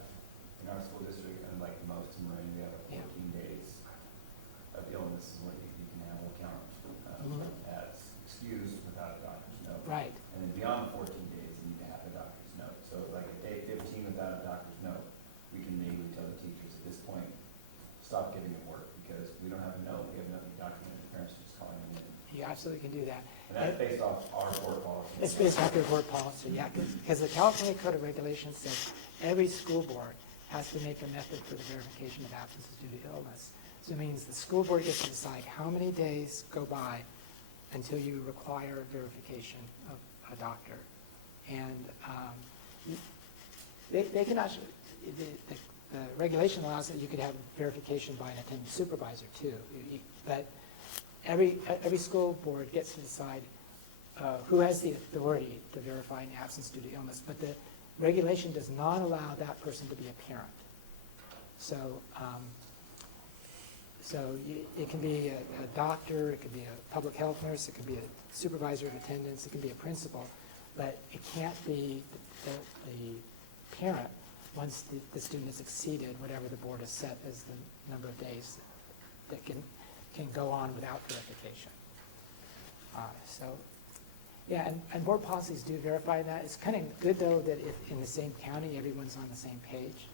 in our school district, and like most in Marin, we have 14 days of illness is what you can have account as excused without a doctor's note. Right. And then beyond 14 days, you need to have a doctor's note. So, like at day 15 without a doctor's note, we can legally tell the teachers at this point, stop giving them work because we don't have a note, we have nothing documented, the parents are just calling them in. You absolutely can do that. And that's based off our board policy. It's based off your board policy, yeah, because the California Code of Regulations says every school board has to make a method for the verification of absences due to illness. So it means the school board gets to decide how many days go by until you require verification of a doctor. And they can actually, the regulation allows that you could have verification by an attending supervisor too. But every school board gets to decide who has the authority to verify an absence due to illness. But the regulation does not allow that person to be a parent. So, it can be a doctor, it could be a public health nurse, it could be a supervisor of attendance, it can be a principal, but it can't be the parent once the student has exceeded whatever the board has set as the number of days that can go on without verification. Yeah, and board policies do verify that. It's kind of good though that if in the same county everyone's on the same page,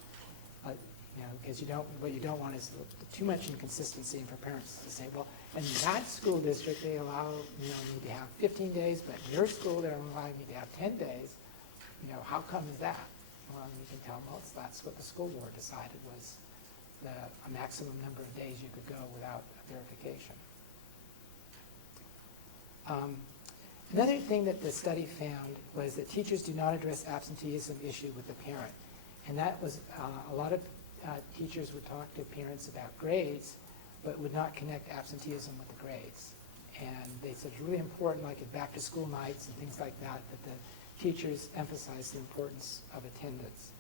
because what you don't want is too much inconsistency, and for parents to say, well, in that school district they allow me to have 15 days, but in your school they're allowing me to have 10 days. How come is that? Well, you can tell them, well, that's what the school board decided was a maximum number of days you could go without verification. Another thing that the study found was that teachers do not address absenteeism issue with the parent. And that was, a lot of teachers would talk to parents about grades, but would not connect absenteeism with the grades. And they said it's really important, like at back to school nights and things like that, that the teachers emphasize the importance of attendance.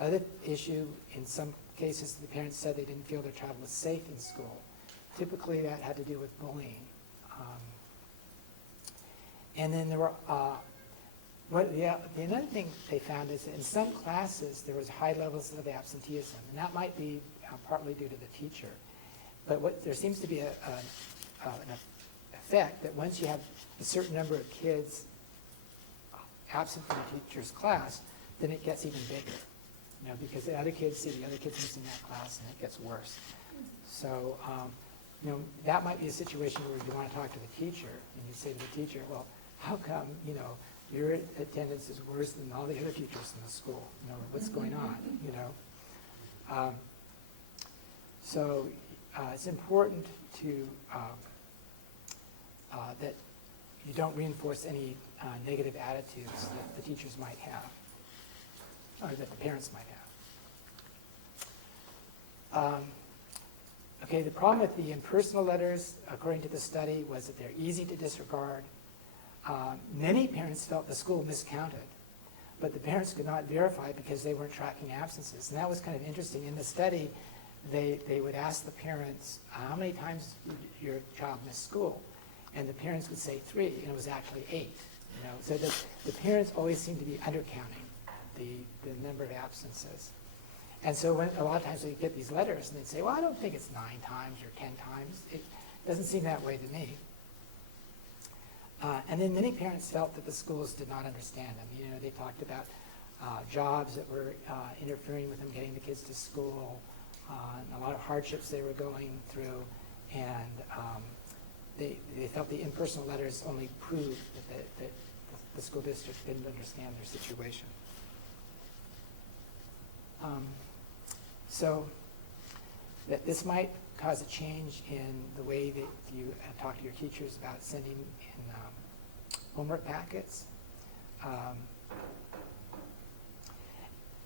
Other issue, in some cases, the parents said they didn't feel their child was safe in school. Typically, that had to do with bullying. And then there were, the another thing they found is that in some classes, there was high levels of absenteeism, and that might be partly due to the teacher. But there seems to be an effect that once you have a certain number of kids absent from the teacher's class, then it gets even bigger. Because the other kids see the other kids missing that class, and it gets worse. So, that might be a situation where you want to talk to the teacher, and you say to the teacher, well, how come, your attendance is worse than all the other teachers in the school? What's going on, So, it's important to, that you don't reinforce any negative attitudes that the teachers might have, or that the parents might have. Okay, the problem with the impersonal letters, according to the study, was that they're easy to disregard. Many parents felt the school miscounted, but the parents could not verify because they weren't tracking absences. And that was kind of interesting. In the study, they would ask the parents, how many times did your child miss school? And the parents would say 3, and it was actually 8. So the parents always seem to be undercounting the number of absences. And so when, a lot of times we get these letters and they'd say, well, I don't think it's 9 times or 10 times. It doesn't seem that way to me. And then many parents felt that the schools did not understand them. You know, they talked about jobs that were interfering with them getting the kids to school, and a lot of hardships they were going through, and they felt the impersonal letters only proved that the school district didn't understand their situation. So that this might cause a change in the way that you talk to your teachers about sending in homework packets.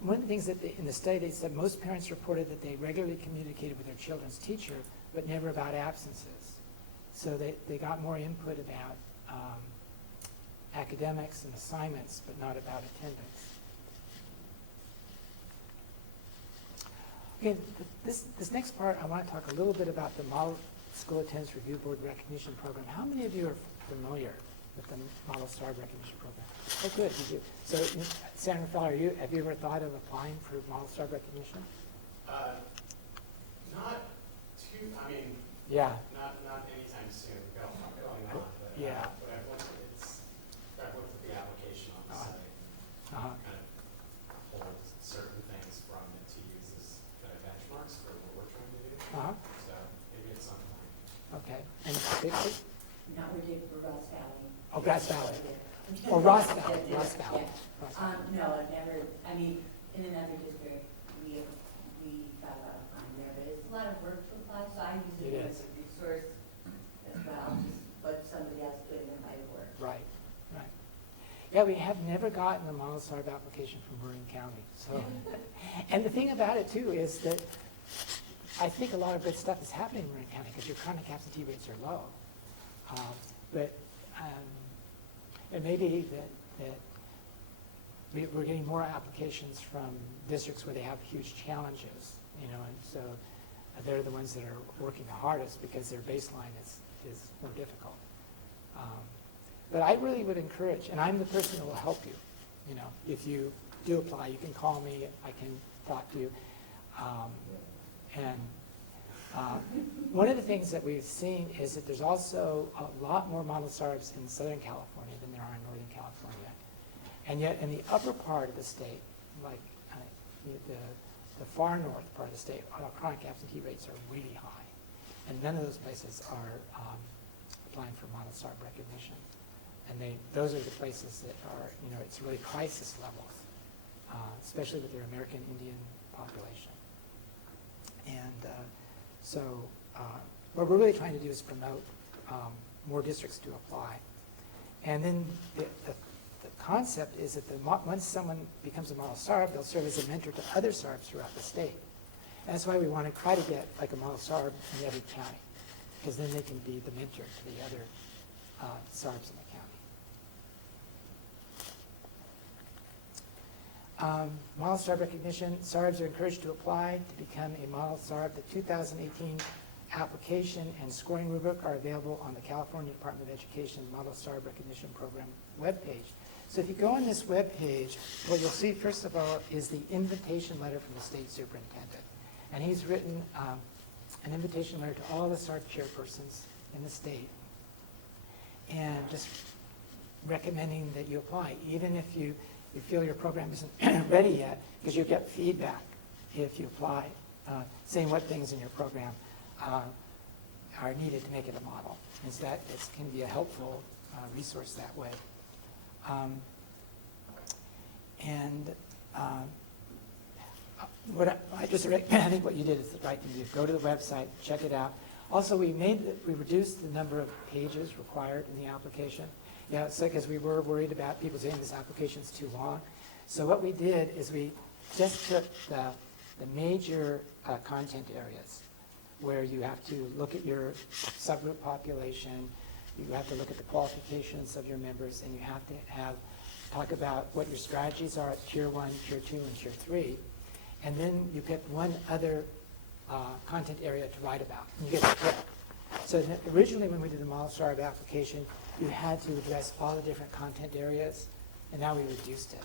One of the things that in the study they said most parents reported that they regularly communicated with their children's teacher, but never about absences. So they got more input about academics and assignments, but not about attendance. Okay, this next part, I want to talk a little bit about the Model School Attendance Review Board Recognition Program. How many of you are familiar with the Model Star Recognition Program? Oh, good, you do. So, Senator Feller, have you ever thought of applying for Model Star Recognition? Not too, I mean, Yeah. not anytime soon going on, but, Yeah. but I've looked at the application on the site, Uh-huh. kind of pulled certain things from it to use as kind of benchmarks for what we're trying to do. Uh-huh. So maybe at some point. Okay. And particularly? Not we did for Ross Valley. Oh, Grass Valley. Yeah. Oh, Ross Valley. Yeah. Ross Valley. Yeah. Ross Valley. No, I've never, I mean, in another district, we thought about applying there, but it's a lot of work to apply, so I use It it is. as a resource as well, just what somebody else doing in my work. Right, right. Yeah, we have never gotten a Model Star application from Marin County. So, and the thing about it too is that I think a lot of good stuff is happening in Marin County because your chronic absentee rates are low. But it may be that we're getting more applications from districts where they have huge challenges, you know, and so they're the ones that are working the hardest because their baseline is more difficult. But I really would encourage, and I'm the person who will help you, you know, if you do apply, you can call me, I can talk to you. One of the things that we've seen is that there's also a lot more Model Stars in Southern California than there are in Northern California. And yet in the upper part of the state, like the far north part of the state, our chronic absentee rates are really high. And none of those places are applying for Model Star recognition. And those are the places that are, you know, it's really crisis levels, especially with their American Indian population. And so what we're really trying to do is promote more districts to apply. And then the concept is that once someone becomes a Model Star, they'll serve as a mentor to other SARBs throughout the state. And that's why we want to try to get like a Model Star in every county, because then they can be the mentor to the other SARBs in the county. Model Star recognition, SARBs are encouraged to apply to become a Model SARB. The 2018 application and scoring rubric are available on the California Department of Education Model Star Recognition Program webpage. So if you go on this webpage, what you'll see first of all is the invitation letter from the state superintendent. And he's written an invitation letter to all the SARB chairpersons in the state and just recommending that you apply, even if you feel your program isn't ready yet, because you get feedback if you apply, saying what things in your program are needed to make it a model. And so that can be a helpful resource that way. I think what you did is the right thing to do. Go to the website, check it out. Also, we reduced the number of pages required in the application. Yeah, so because we were worried about people saying this application is too long. So what we did is we just took the major content areas where you have to look at your subgroup population, you have to look at the qualifications of your members, and you have to talk about what your strategies are at Tier 1, Tier 2, and Tier 3. And then you pick one other content area to write about, and you get a script. So originally when we did the Model Star application, you had to address all the different content areas, and now we reduced it.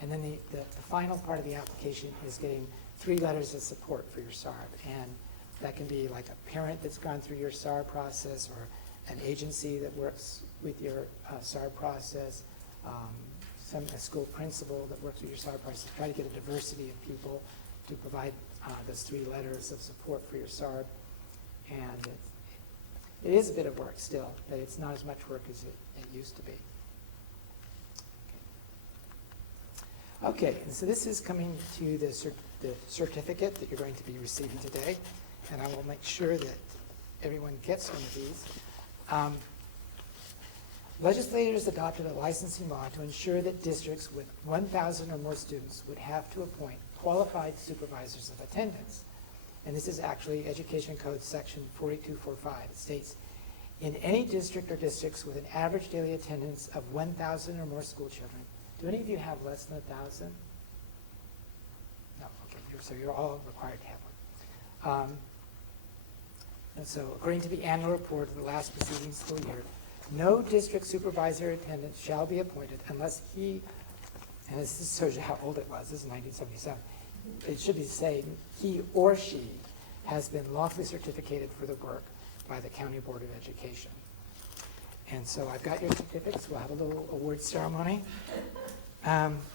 And then the final part of the application is getting 3 letters of support for your SARB. And that can be like a parent that's gone through your SARB process, or an agency that works with your SARB process, a school principal that works with your SARB process. Try to get a diversity of people to provide those 3 letters of support for your SARB. And it is a bit of work still, but it's not as much work as it used to be. Okay, and so this is coming to the certificate that you're going to be receiving today, and I will make sure that everyone gets one of these. Legislators adopted a licensing law to ensure that districts with 1,000 or more students would have to appoint qualified supervisors of attendance. And this is actually Education Code Section 4245. It states, in any district or districts with an average daily attendance of 1,000 or more school children. Do any of you have less than 1,000? No, okay, so you're all required to have one. And so according to the annual report of the last preceding school year, no district supervisor attendant shall be appointed unless he, and this shows you how old it was, this is 1977, it should be saying he or she has been lawfully certificated for the work by the County Board of Education. And so I've got your certificates. We'll have a little award ceremony.